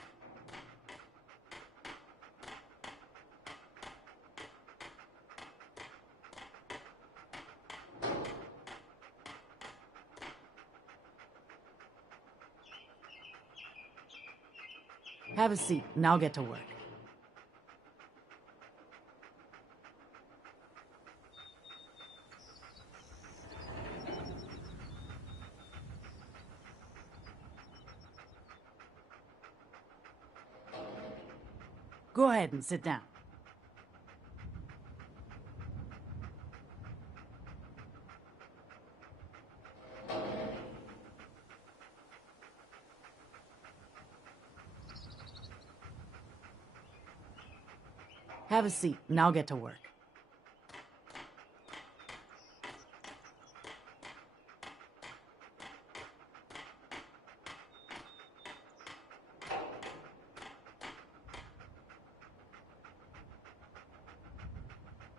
Have a seat, and I'll get to work. Go ahead and sit down. Have a seat, and I'll get to work.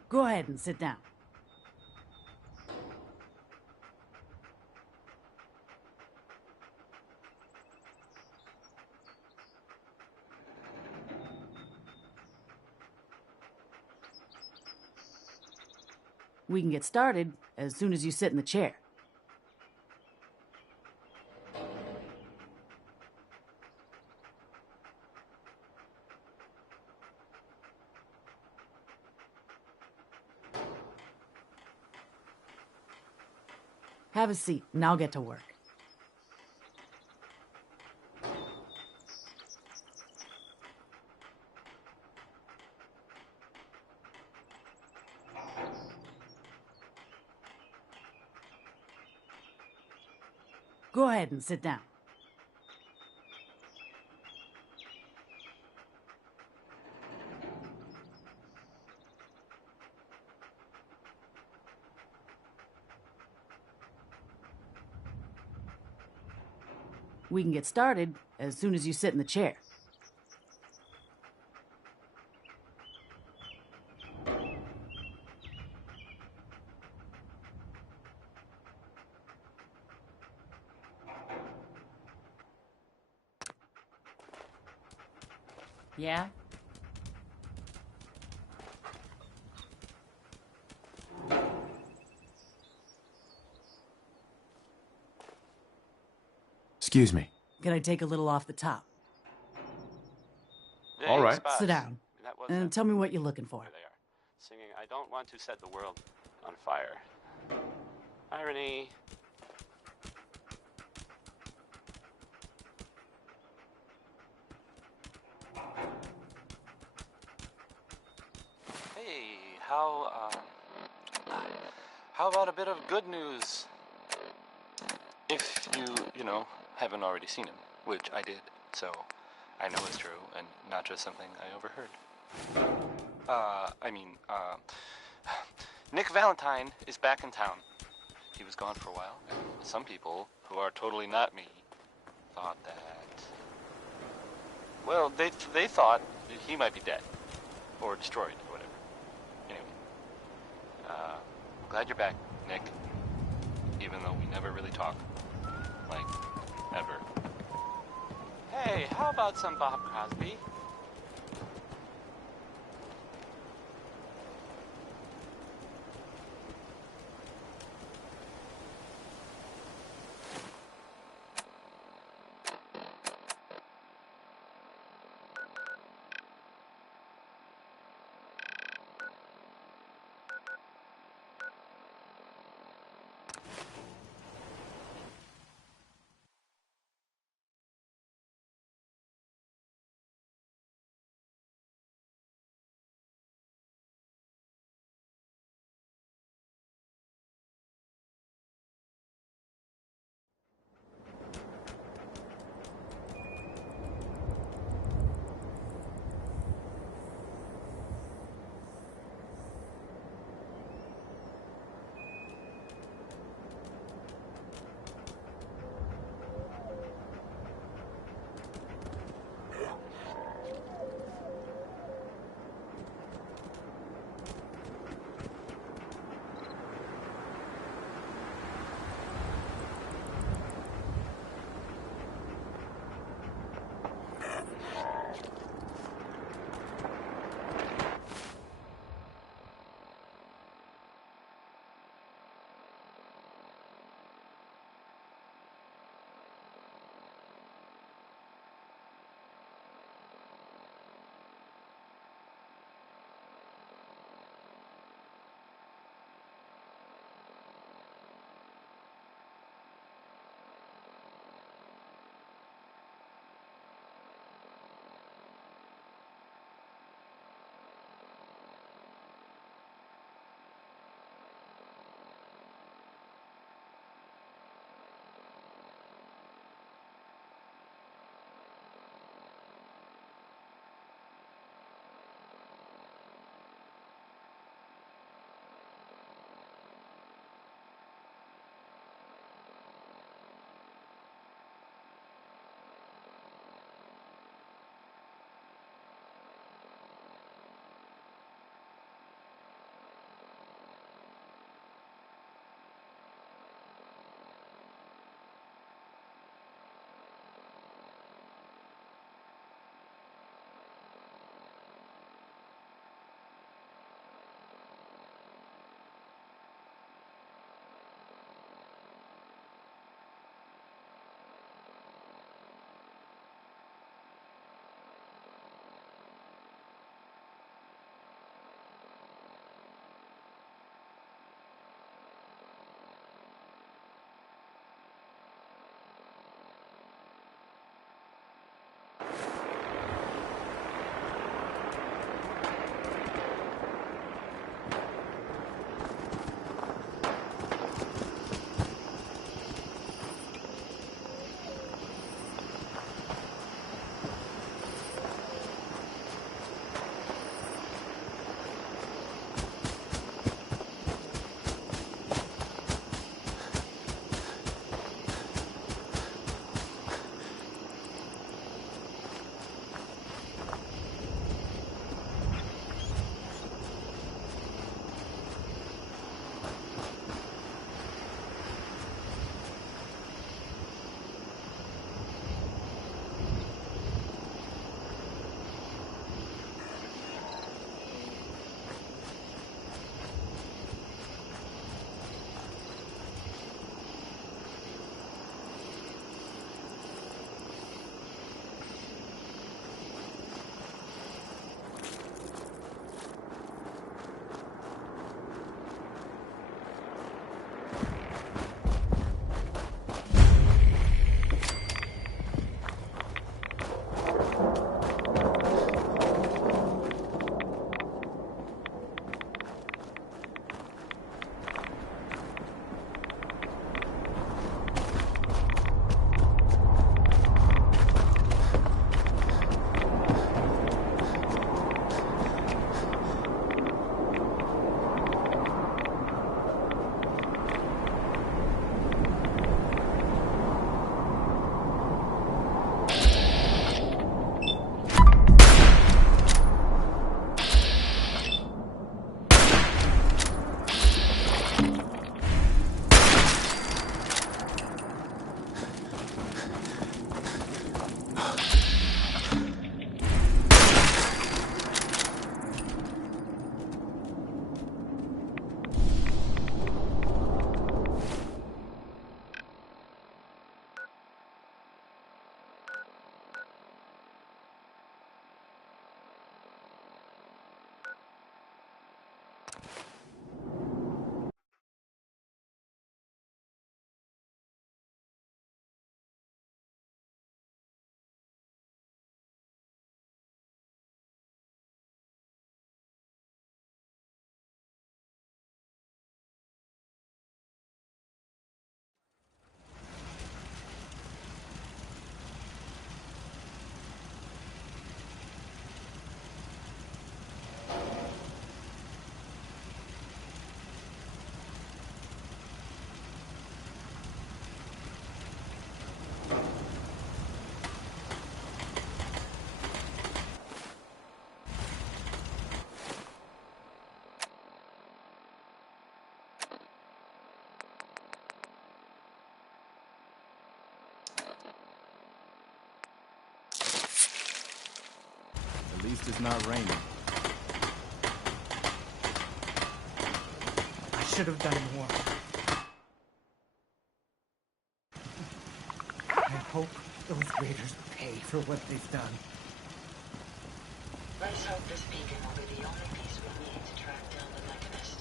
Go ahead and sit down. We can get started as soon as you sit in the chair. Have a seat, and I'll get to work. Go ahead and sit down. We can get started as soon as you sit in the chair. Yeah? Excuse me. Can I take a little off the top? All right. Sit down. And tell me what you're looking for. There they are. Singing, I don't want to set the world on fire. Irony. Hey, how about a bit of good news? If you know, haven't already seen him, which I did, so I know it's true and not just something I overheard. Nick Valentine is back in town. He was gone for a while. Some people, who are totally not me, thought that... Well, they thought that he might be dead. Or destroyed, or whatever. Anyway. I'm glad you're back, Nick. Even though we never really talk. Like, ever. Hey, how about some Bob Crosby? At least it's not raining. I should have done more. I hope those raiders pay for what they've done. Let's hope this beacon will be the only piece we need to track down the mechanist.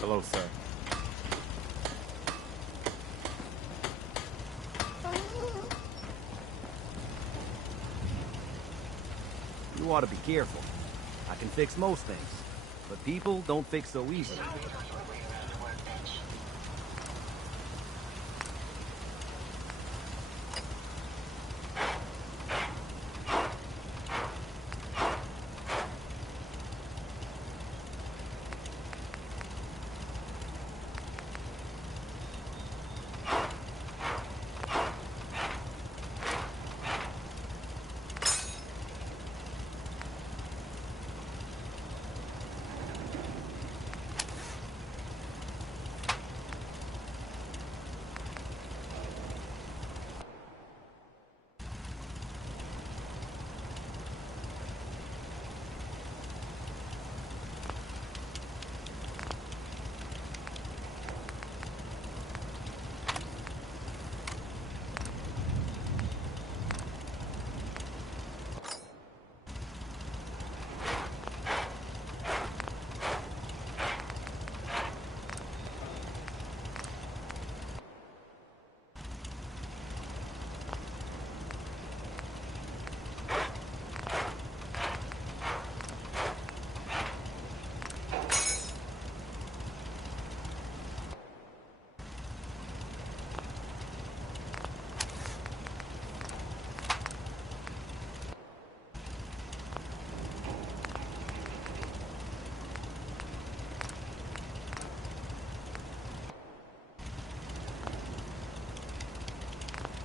Hello, sir. You ought to be careful. I can fix most things, but people don't fix so easily.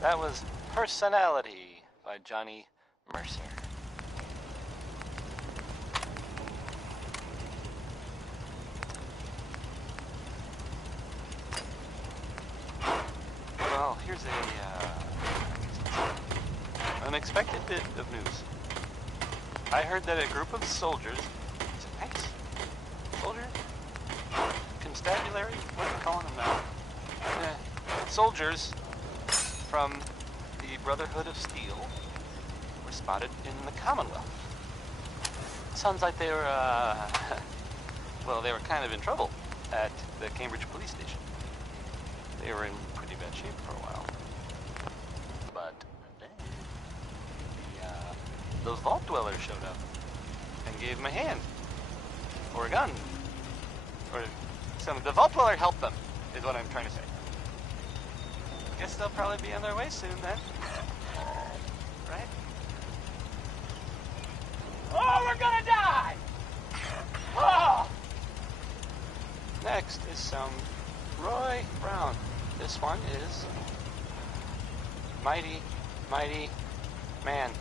That was Personality by Johnny Mercer. Well, here's an unexpected bit of news. I heard that a group of soldiers, is it nice? Soldiers? Constabulary? What are we calling them now? Soldiers from the Brotherhood of Steel were spotted in the Commonwealth. Sounds like they were, well, they were kind of in trouble at the Cambridge police station. They were in pretty bad shape for a while. But then, those vault dwellers showed up and gave them a hand. Or a gun. Or the vault dweller helped them, is what I'm trying to say. Guess they'll probably be on their way soon then. Right? Oh, we're gonna die! Oh! Next is some Roy Brown. This one is Mighty, Mighty Man.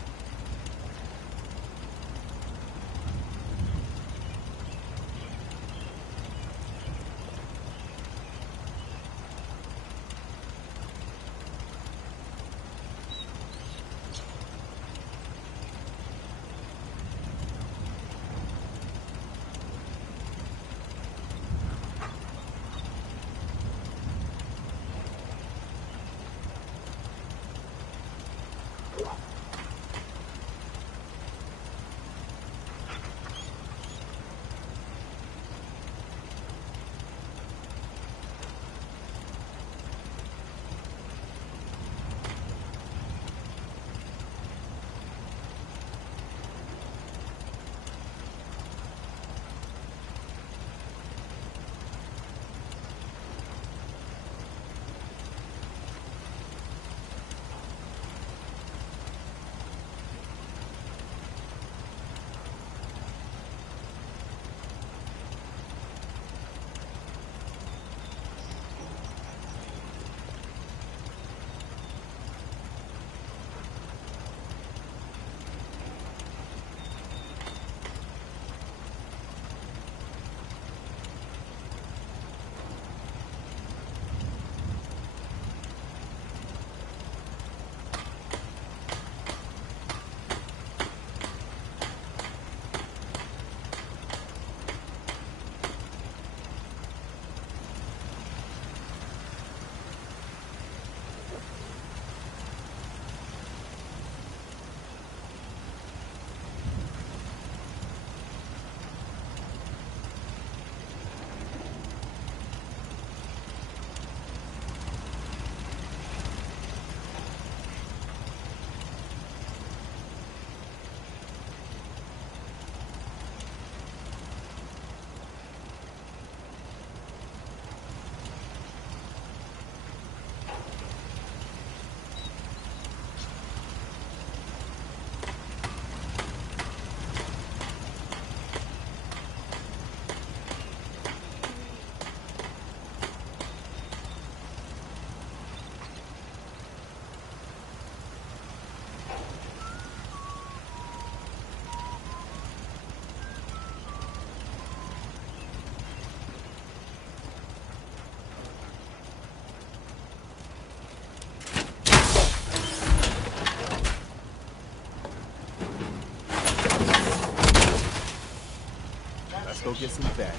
go get some back.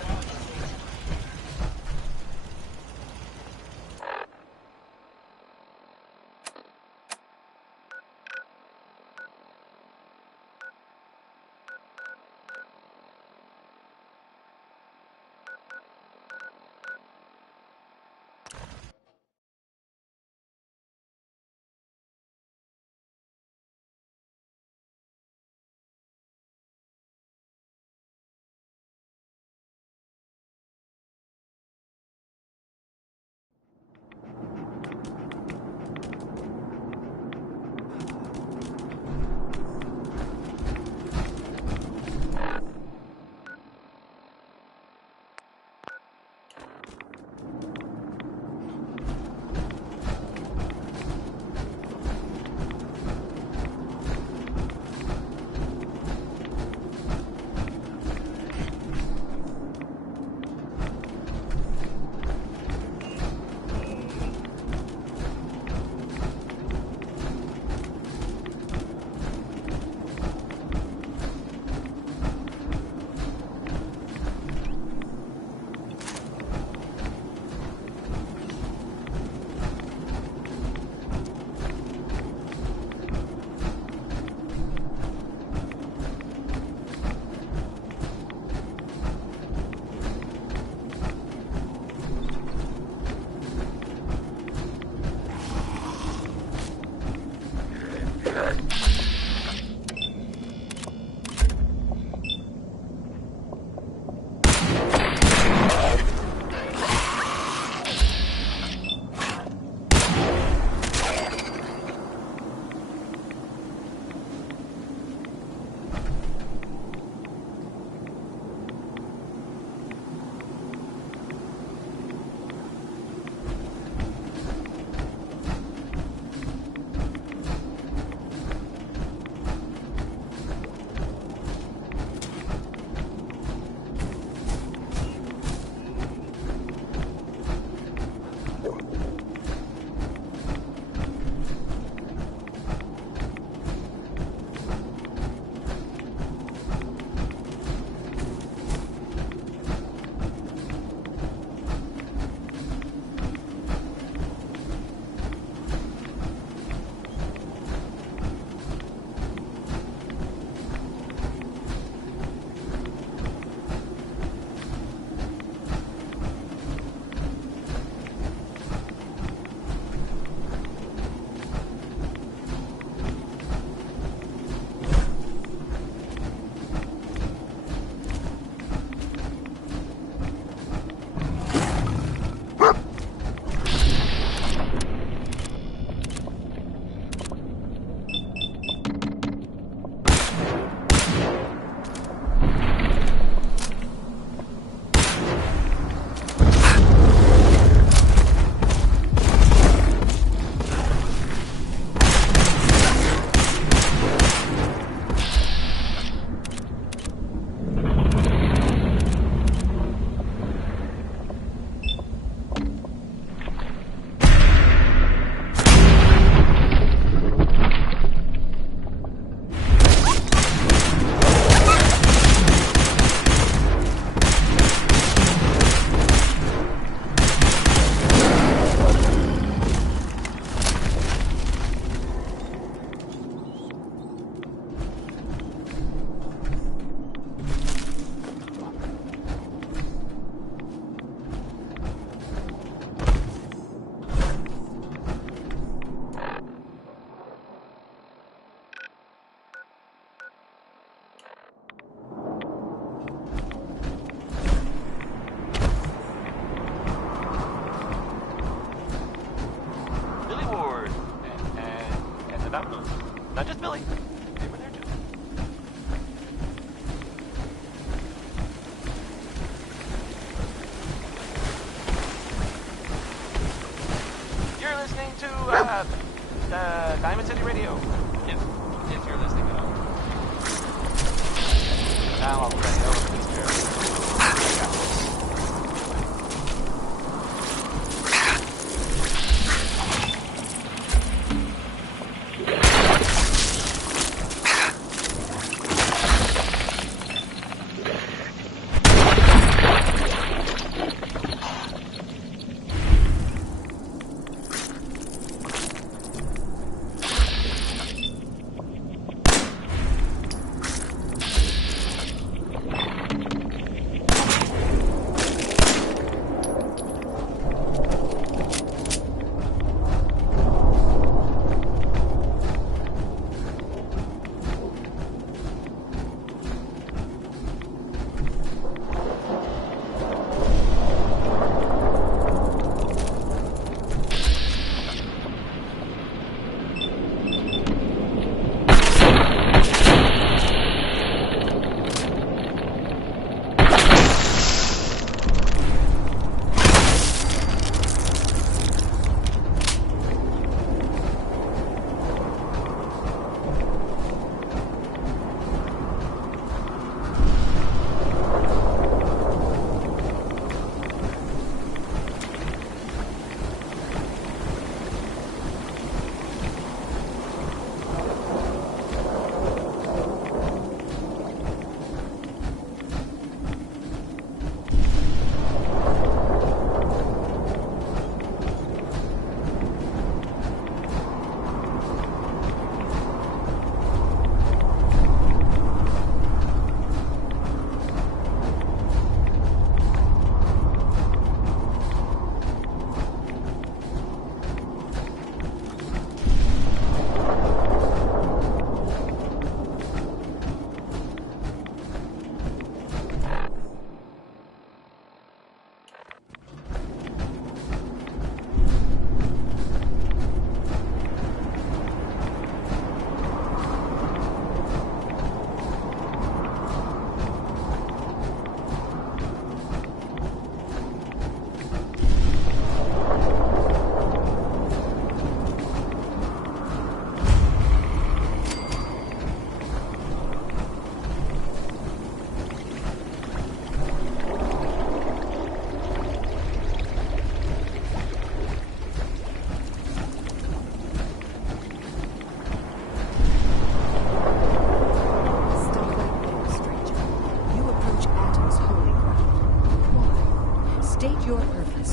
Not just Billy. They were there too. You're listening to Diamond City Radio. If you're listening at all. Now I'll play over this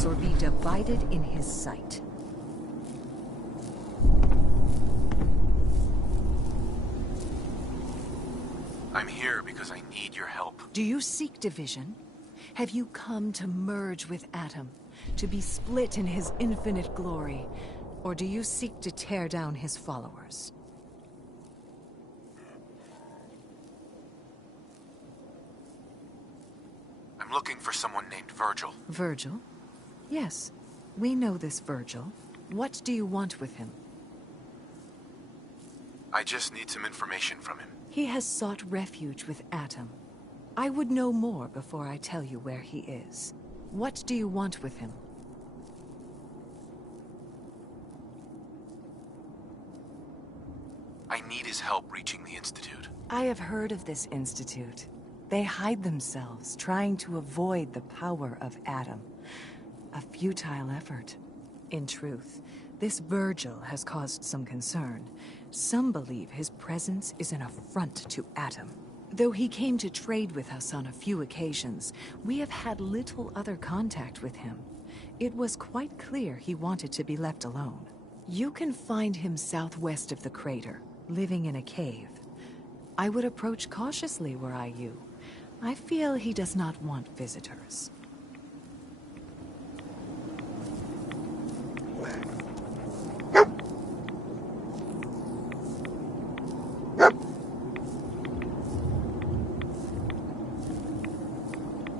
us or be divided in his sight. I'm here because I need your help. Do you seek division? Have you come to merge with Atom, to be split in his infinite glory? Or do you seek to tear down his followers? I'm looking for someone named Virgil. Virgil? Yes, we know this Virgil. What do you want with him? I just need some information from him. He has sought refuge with Atom. I would know more before I tell you where he is. What do you want with him? I need his help reaching the Institute. I have heard of this Institute. They hide themselves, trying to avoid the power of Atom. A futile effort. In truth, this Virgil has caused some concern. Some believe his presence is an affront to Atom. Though he came to trade with us on a few occasions, we have had little other contact with him. It was quite clear he wanted to be left alone. You can find him southwest of the crater, living in a cave. I would approach cautiously were I you. I feel he does not want visitors.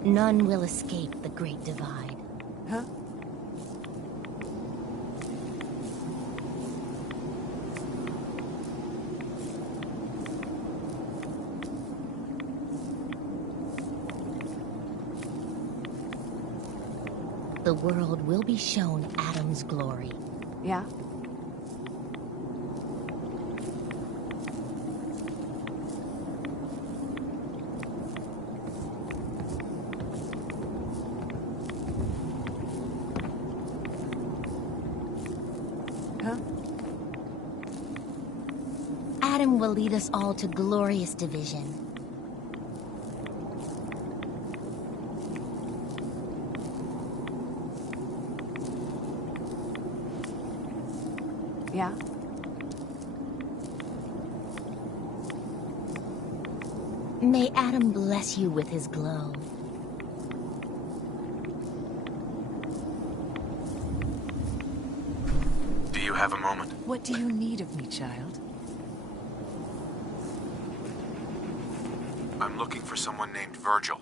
None will escape the Great Divide. Huh? The world will be shown Atom's glory. Yeah? Atom will lead us all to glorious division. Yeah? May Atom bless you with his glow. Do you have a moment? What do you need of me, child? I'm looking for someone named Virgil.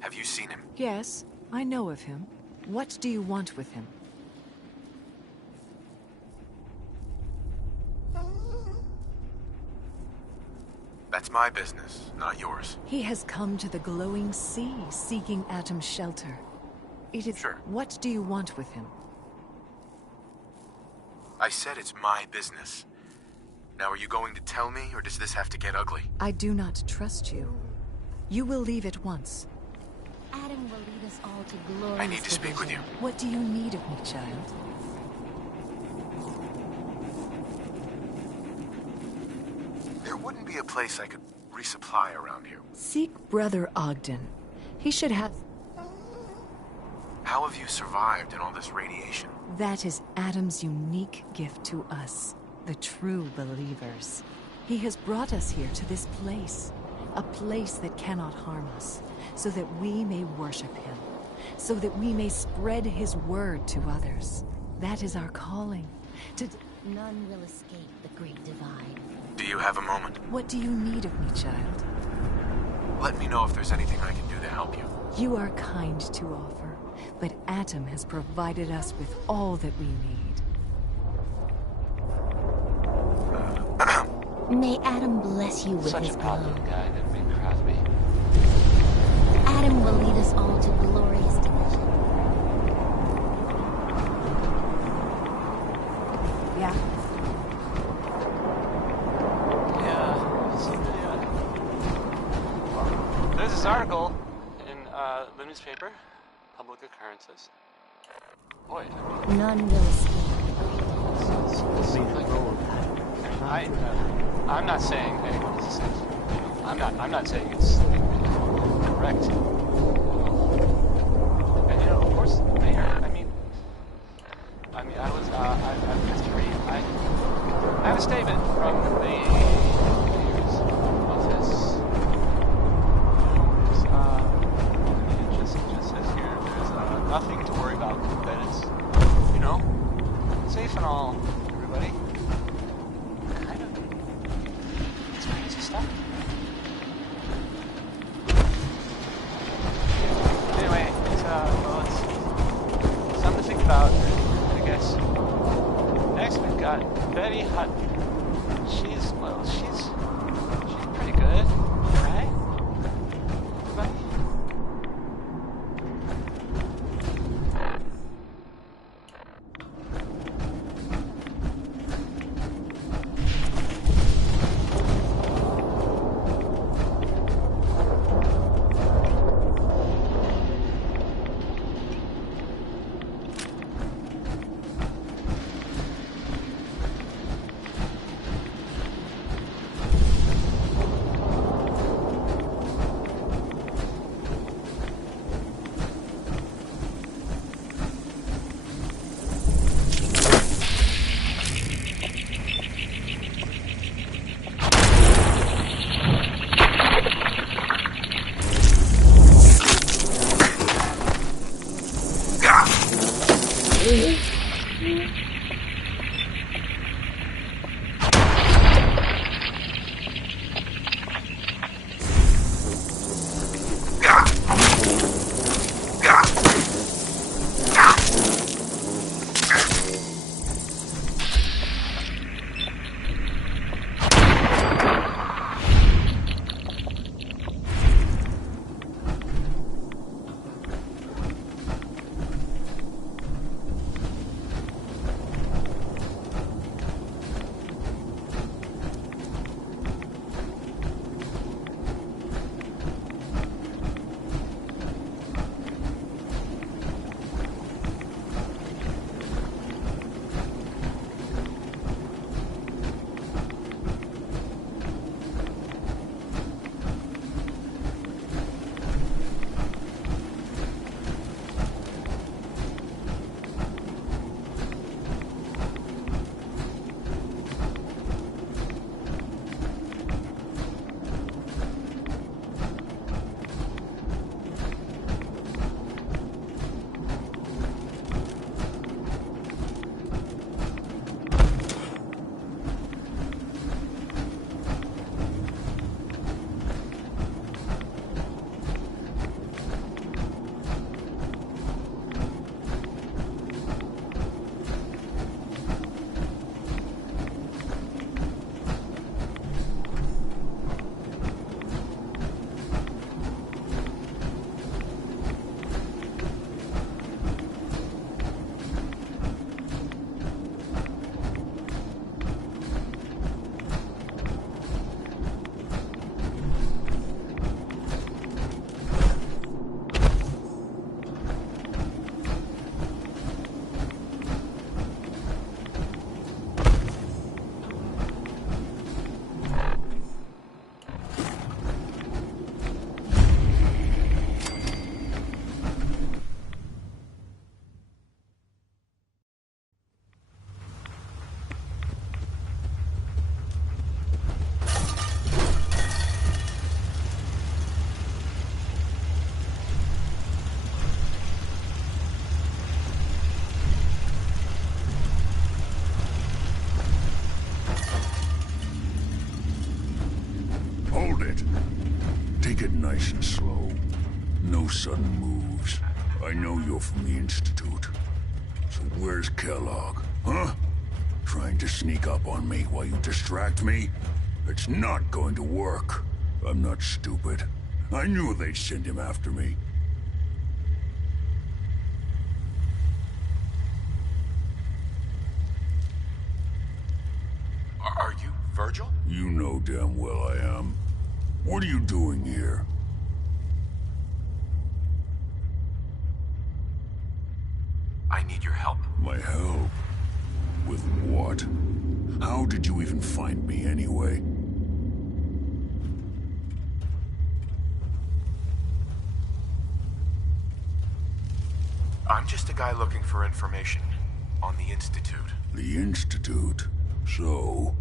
Have you seen him? Yes, I know of him. What do you want with him? That's my business, not yours. He has come to the glowing sea, seeking Atom's shelter. It is... Sure. What do you want with him? I said it's my business. Now, are you going to tell me, or does this have to get ugly? I do not trust you. You will leave at once. Atom will lead us all to glorious I need to speak with you. What do you need of me, child? There wouldn't be a place I could resupply around here. Seek Brother Ogden. He should have... How have you survived in all this radiation? That is Atom's unique gift to us, the true believers. He has brought us here to this place, a place that cannot harm us, so that we may worship him, so that we may spread his word to others. That is our calling. None will escape the Great Divide. Do you have a moment? What do you need of me, child? Let me know if there's anything I can do to help you. You are kind to offer, but Atom has provided us with all that we need. May Atom bless you with Such his a glow. positive guy, that big Crosby. Atom will lead us all to glorious division. Yeah? There's this article in the newspaper, Public Occurrences. Boy, None will escape. I'm not saying anyone is essential. I'm not saying it's correct. And of course, the mayor. I mean, I've got to read. I have a statement from the mayor's office. It just says here there's nothing to worry about. That it's, you know, safe and all, everybody. Kind of. It's crazy stuff. Anyway, it's something to think about, I guess. Next we've got Betty Hutton. She's pretty good, right? Everybody? Take it nice and slow. No sudden moves. I know you're from the Institute. So where's Kellogg, huh? Trying to sneak up on me while you distract me? It's not going to work. I'm not stupid. I knew they'd send him after me. Are you Virgil? You know damn well I am. What are you doing here? I need your help. My help? With what? How did you even find me anyway? I'm just a guy looking for information. on the Institute. The Institute? So,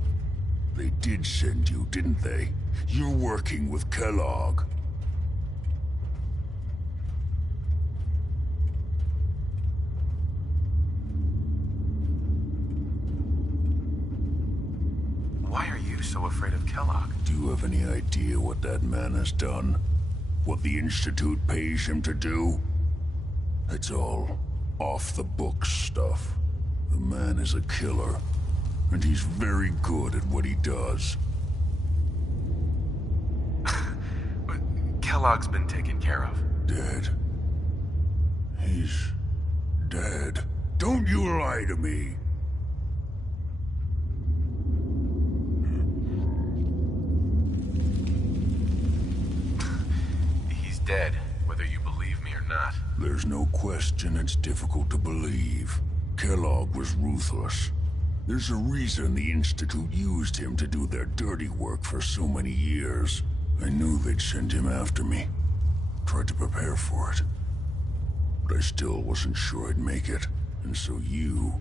they did send you, didn't they? You're working with Kellogg. Why are you so afraid of Kellogg? Do you have any idea what that man has done? What the Institute pays him to do? It's all off-the-books stuff. The man is a killer, and he's very good at what he does. But Kellogg's been taken care of. Dead. He's dead. Don't you lie to me! He's dead, whether you believe me or not. There's no question it's difficult to believe. Kellogg was ruthless. There's a reason the Institute used him to do their dirty work for so many years. I knew they'd send him after me. Tried to prepare for it. But I still wasn't sure I'd make it. And so you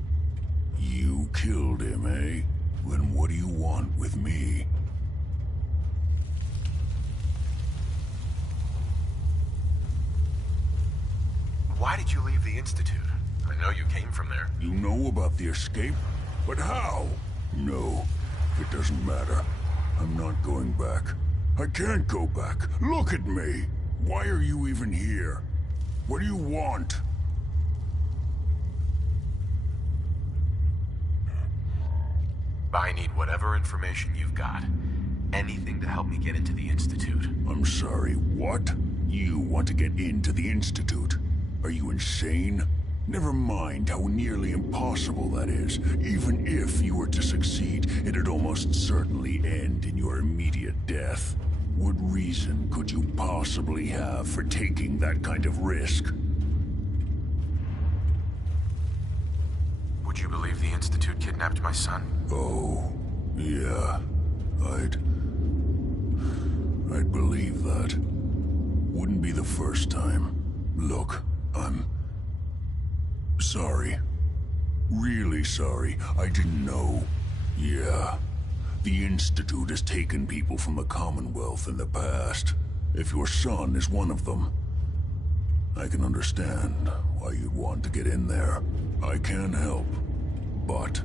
killed him, eh? Then what do you want with me? Why did you leave the Institute? I know you came from there. You know about the escape? But how? No, it doesn't matter. I'm not going back. I can't go back. Look at me! Why are you even here? What do you want? I need whatever information you've got. Anything to help me get into the Institute. I'm sorry, what? You want to get into the Institute? Are you insane? Never mind how nearly impossible that is. Even if you were to succeed, it'd almost certainly end in your immediate death. What reason could you possibly have for taking that kind of risk? Would you believe the Institute kidnapped my son? Oh, yeah. I'd believe that. Wouldn't be the first time. Look, I'm sorry. Really sorry. I didn't know. Yeah. The Institute has taken people from the Commonwealth in the past. If your son is one of them, I can understand why you'd want to get in there. I can help, but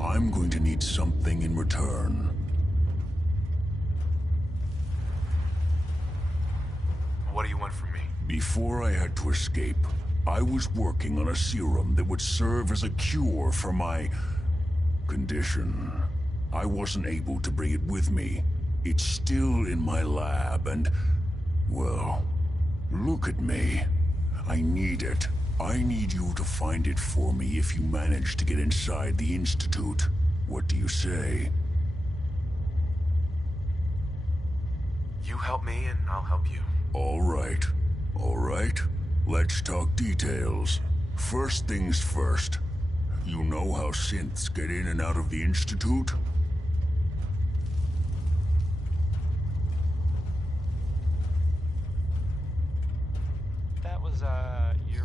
I'm going to need something in return. What do you want from me? Before I had to escape, I was working on a serum that would serve as a cure for my condition. I wasn't able to bring it with me. It's still in my lab and, well, look at me. I need it. I need you to find it for me if you manage to get inside the Institute. What do you say? You help me and I'll help you. All right. All right. Let's talk details. First things first. You know how synths get in and out of the Institute? That was,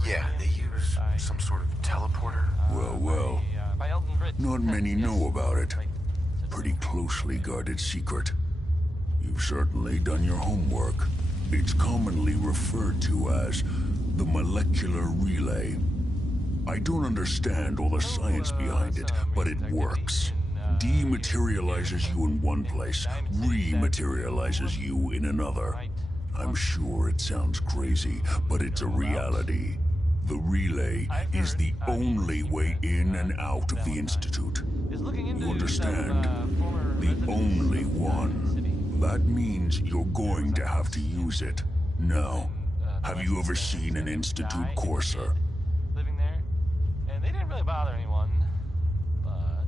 yeah, they use some sort of teleporter. Well. Not many know about it. Pretty closely guarded secret. You've certainly done your homework. It's commonly referred to as the molecular relay. I don't understand all the science behind it, but it works. Dematerializes you in one place, rematerializes you in another. I'm sure it sounds crazy, but it's a reality. The relay is the only way in and out of the Institute. You understand? The only one. That means you're going to have to use it. Now, have you ever seen an Institute courser? Living there, and they didn't really bother anyone, but,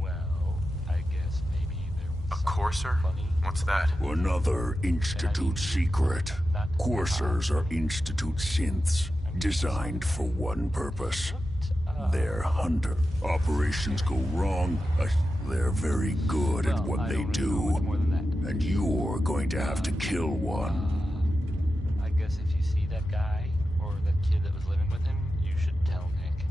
well, I guess maybe there was a courser? What's that? Another Institute secret. Coursers are Institute synths, designed for one purpose. They're hunter. Operations go wrong, they're very good at what they do. And you're going to have to kill one. I guess if you see that guy, or the kid that was living with him, you should tell Nick.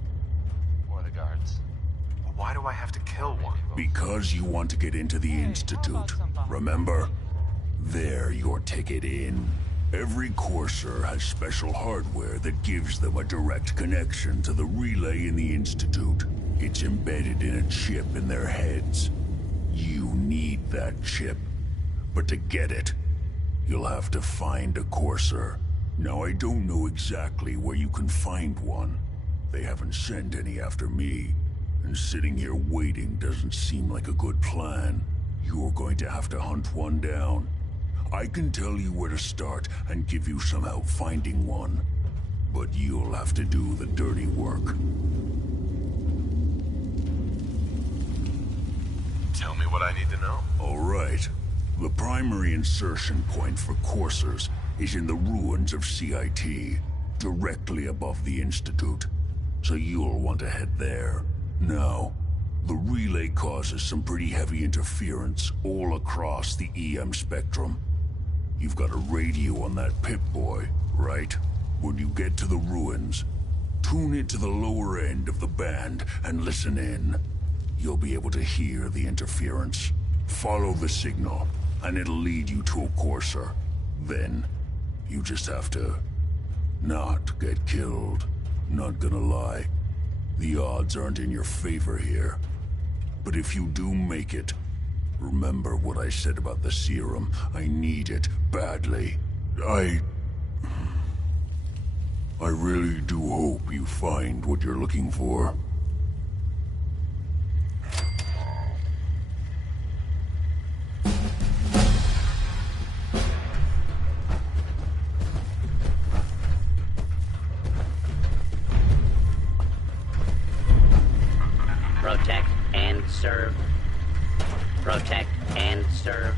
Why do I have to kill one? Because you want to get into the Institute. Remember? They're your ticket in. Every Courser has special hardware that gives them a direct connection to the relay in the Institute. It's embedded in a chip in their heads. You need that chip. But to get it, you'll have to find a Courser. Now, I don't know exactly where you can find one. They haven't sent any after me. And sitting here waiting doesn't seem like a good plan. You're going to have to hunt one down. I can tell you where to start and give you some help finding one. But you'll have to do the dirty work. Tell me what I need to know. All right. The primary insertion point for coursers is in the ruins of CIT, directly above the Institute. So you'll want to head there. Now, the relay causes some pretty heavy interference all across the EM spectrum. You've got a radio on that Pip-Boy, right? When you get to the ruins, tune it to the lower end of the band and listen in. You'll be able to hear the interference. Follow the signal, and it'll lead you to a courser. Then, you just have to not get killed. Not gonna lie, the odds aren't in your favor here. But if you do make it, remember what I said about the serum. I need it badly. I really do hope you find what you're looking for. Protect and serve. Protect and serve.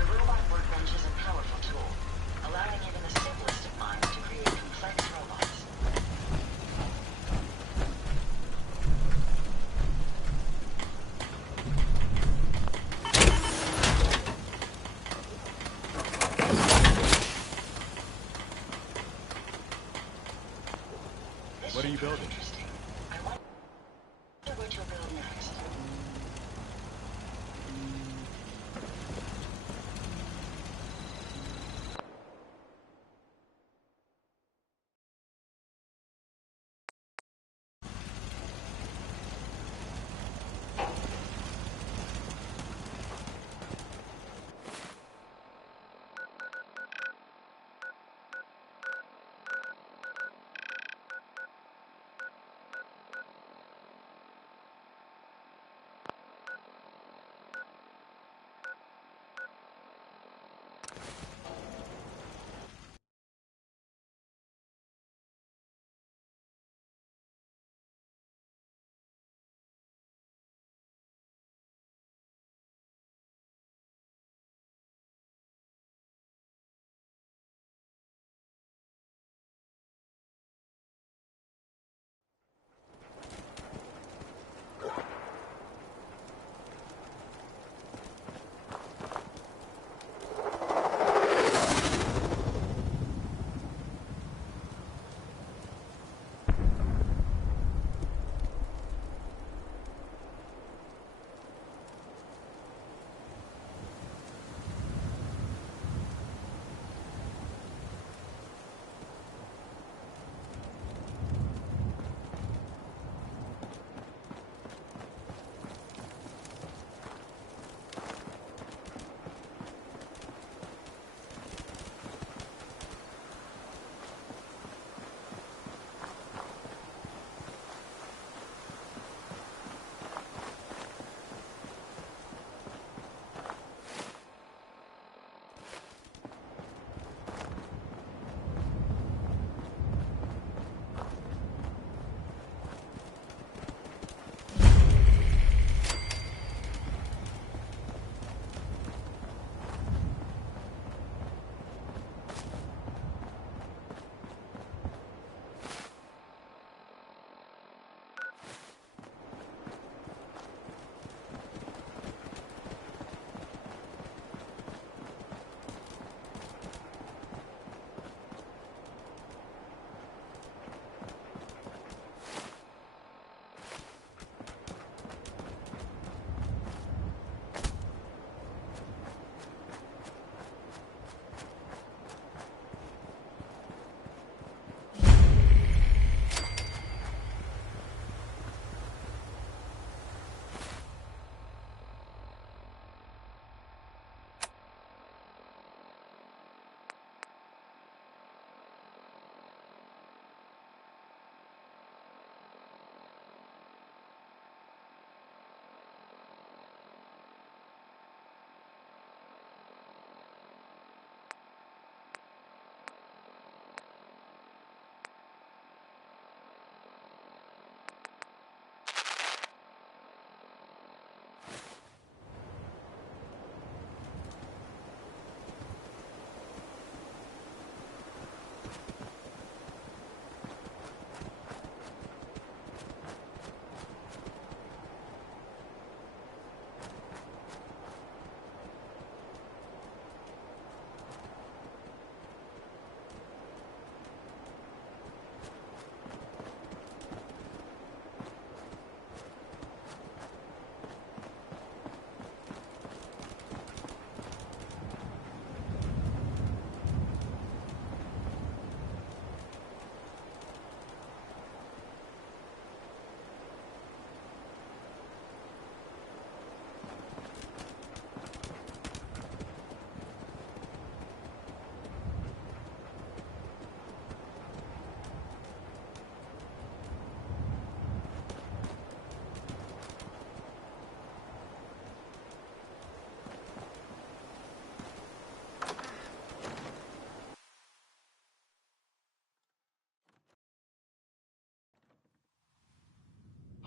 The robot workbench is a powerful tool, allowing even the simplest of minds to create complex robots. What are you building? Interesting. I wonder what you'll build next.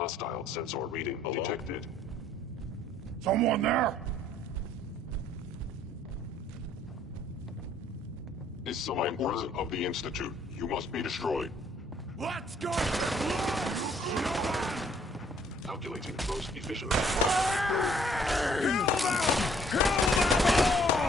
Hostile sensor reading detected. Someone there? Is someone present of the Institute? You must be destroyed. Let's go! Calculating most efficient. Kill them! Kill them all!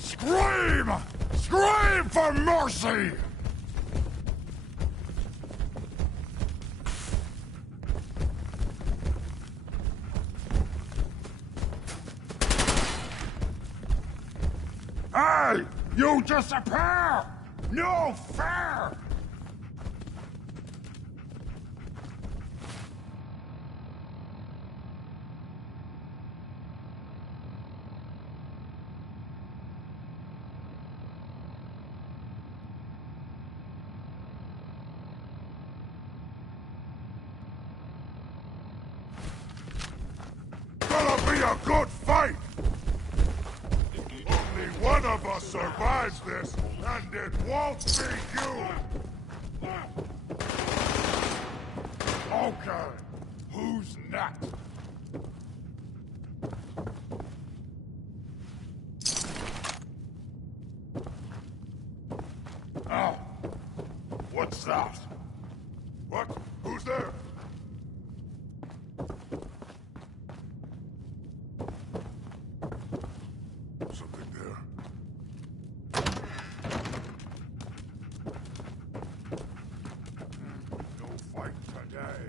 Scream! Scream for mercy! Hey! You disappear! No fair! Gonna be a good fight! Only one of us survives this, and it won't be you! Okay, who's next? Oh, what's that? What? Who's there? Something there. No fight today.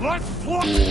Let's play!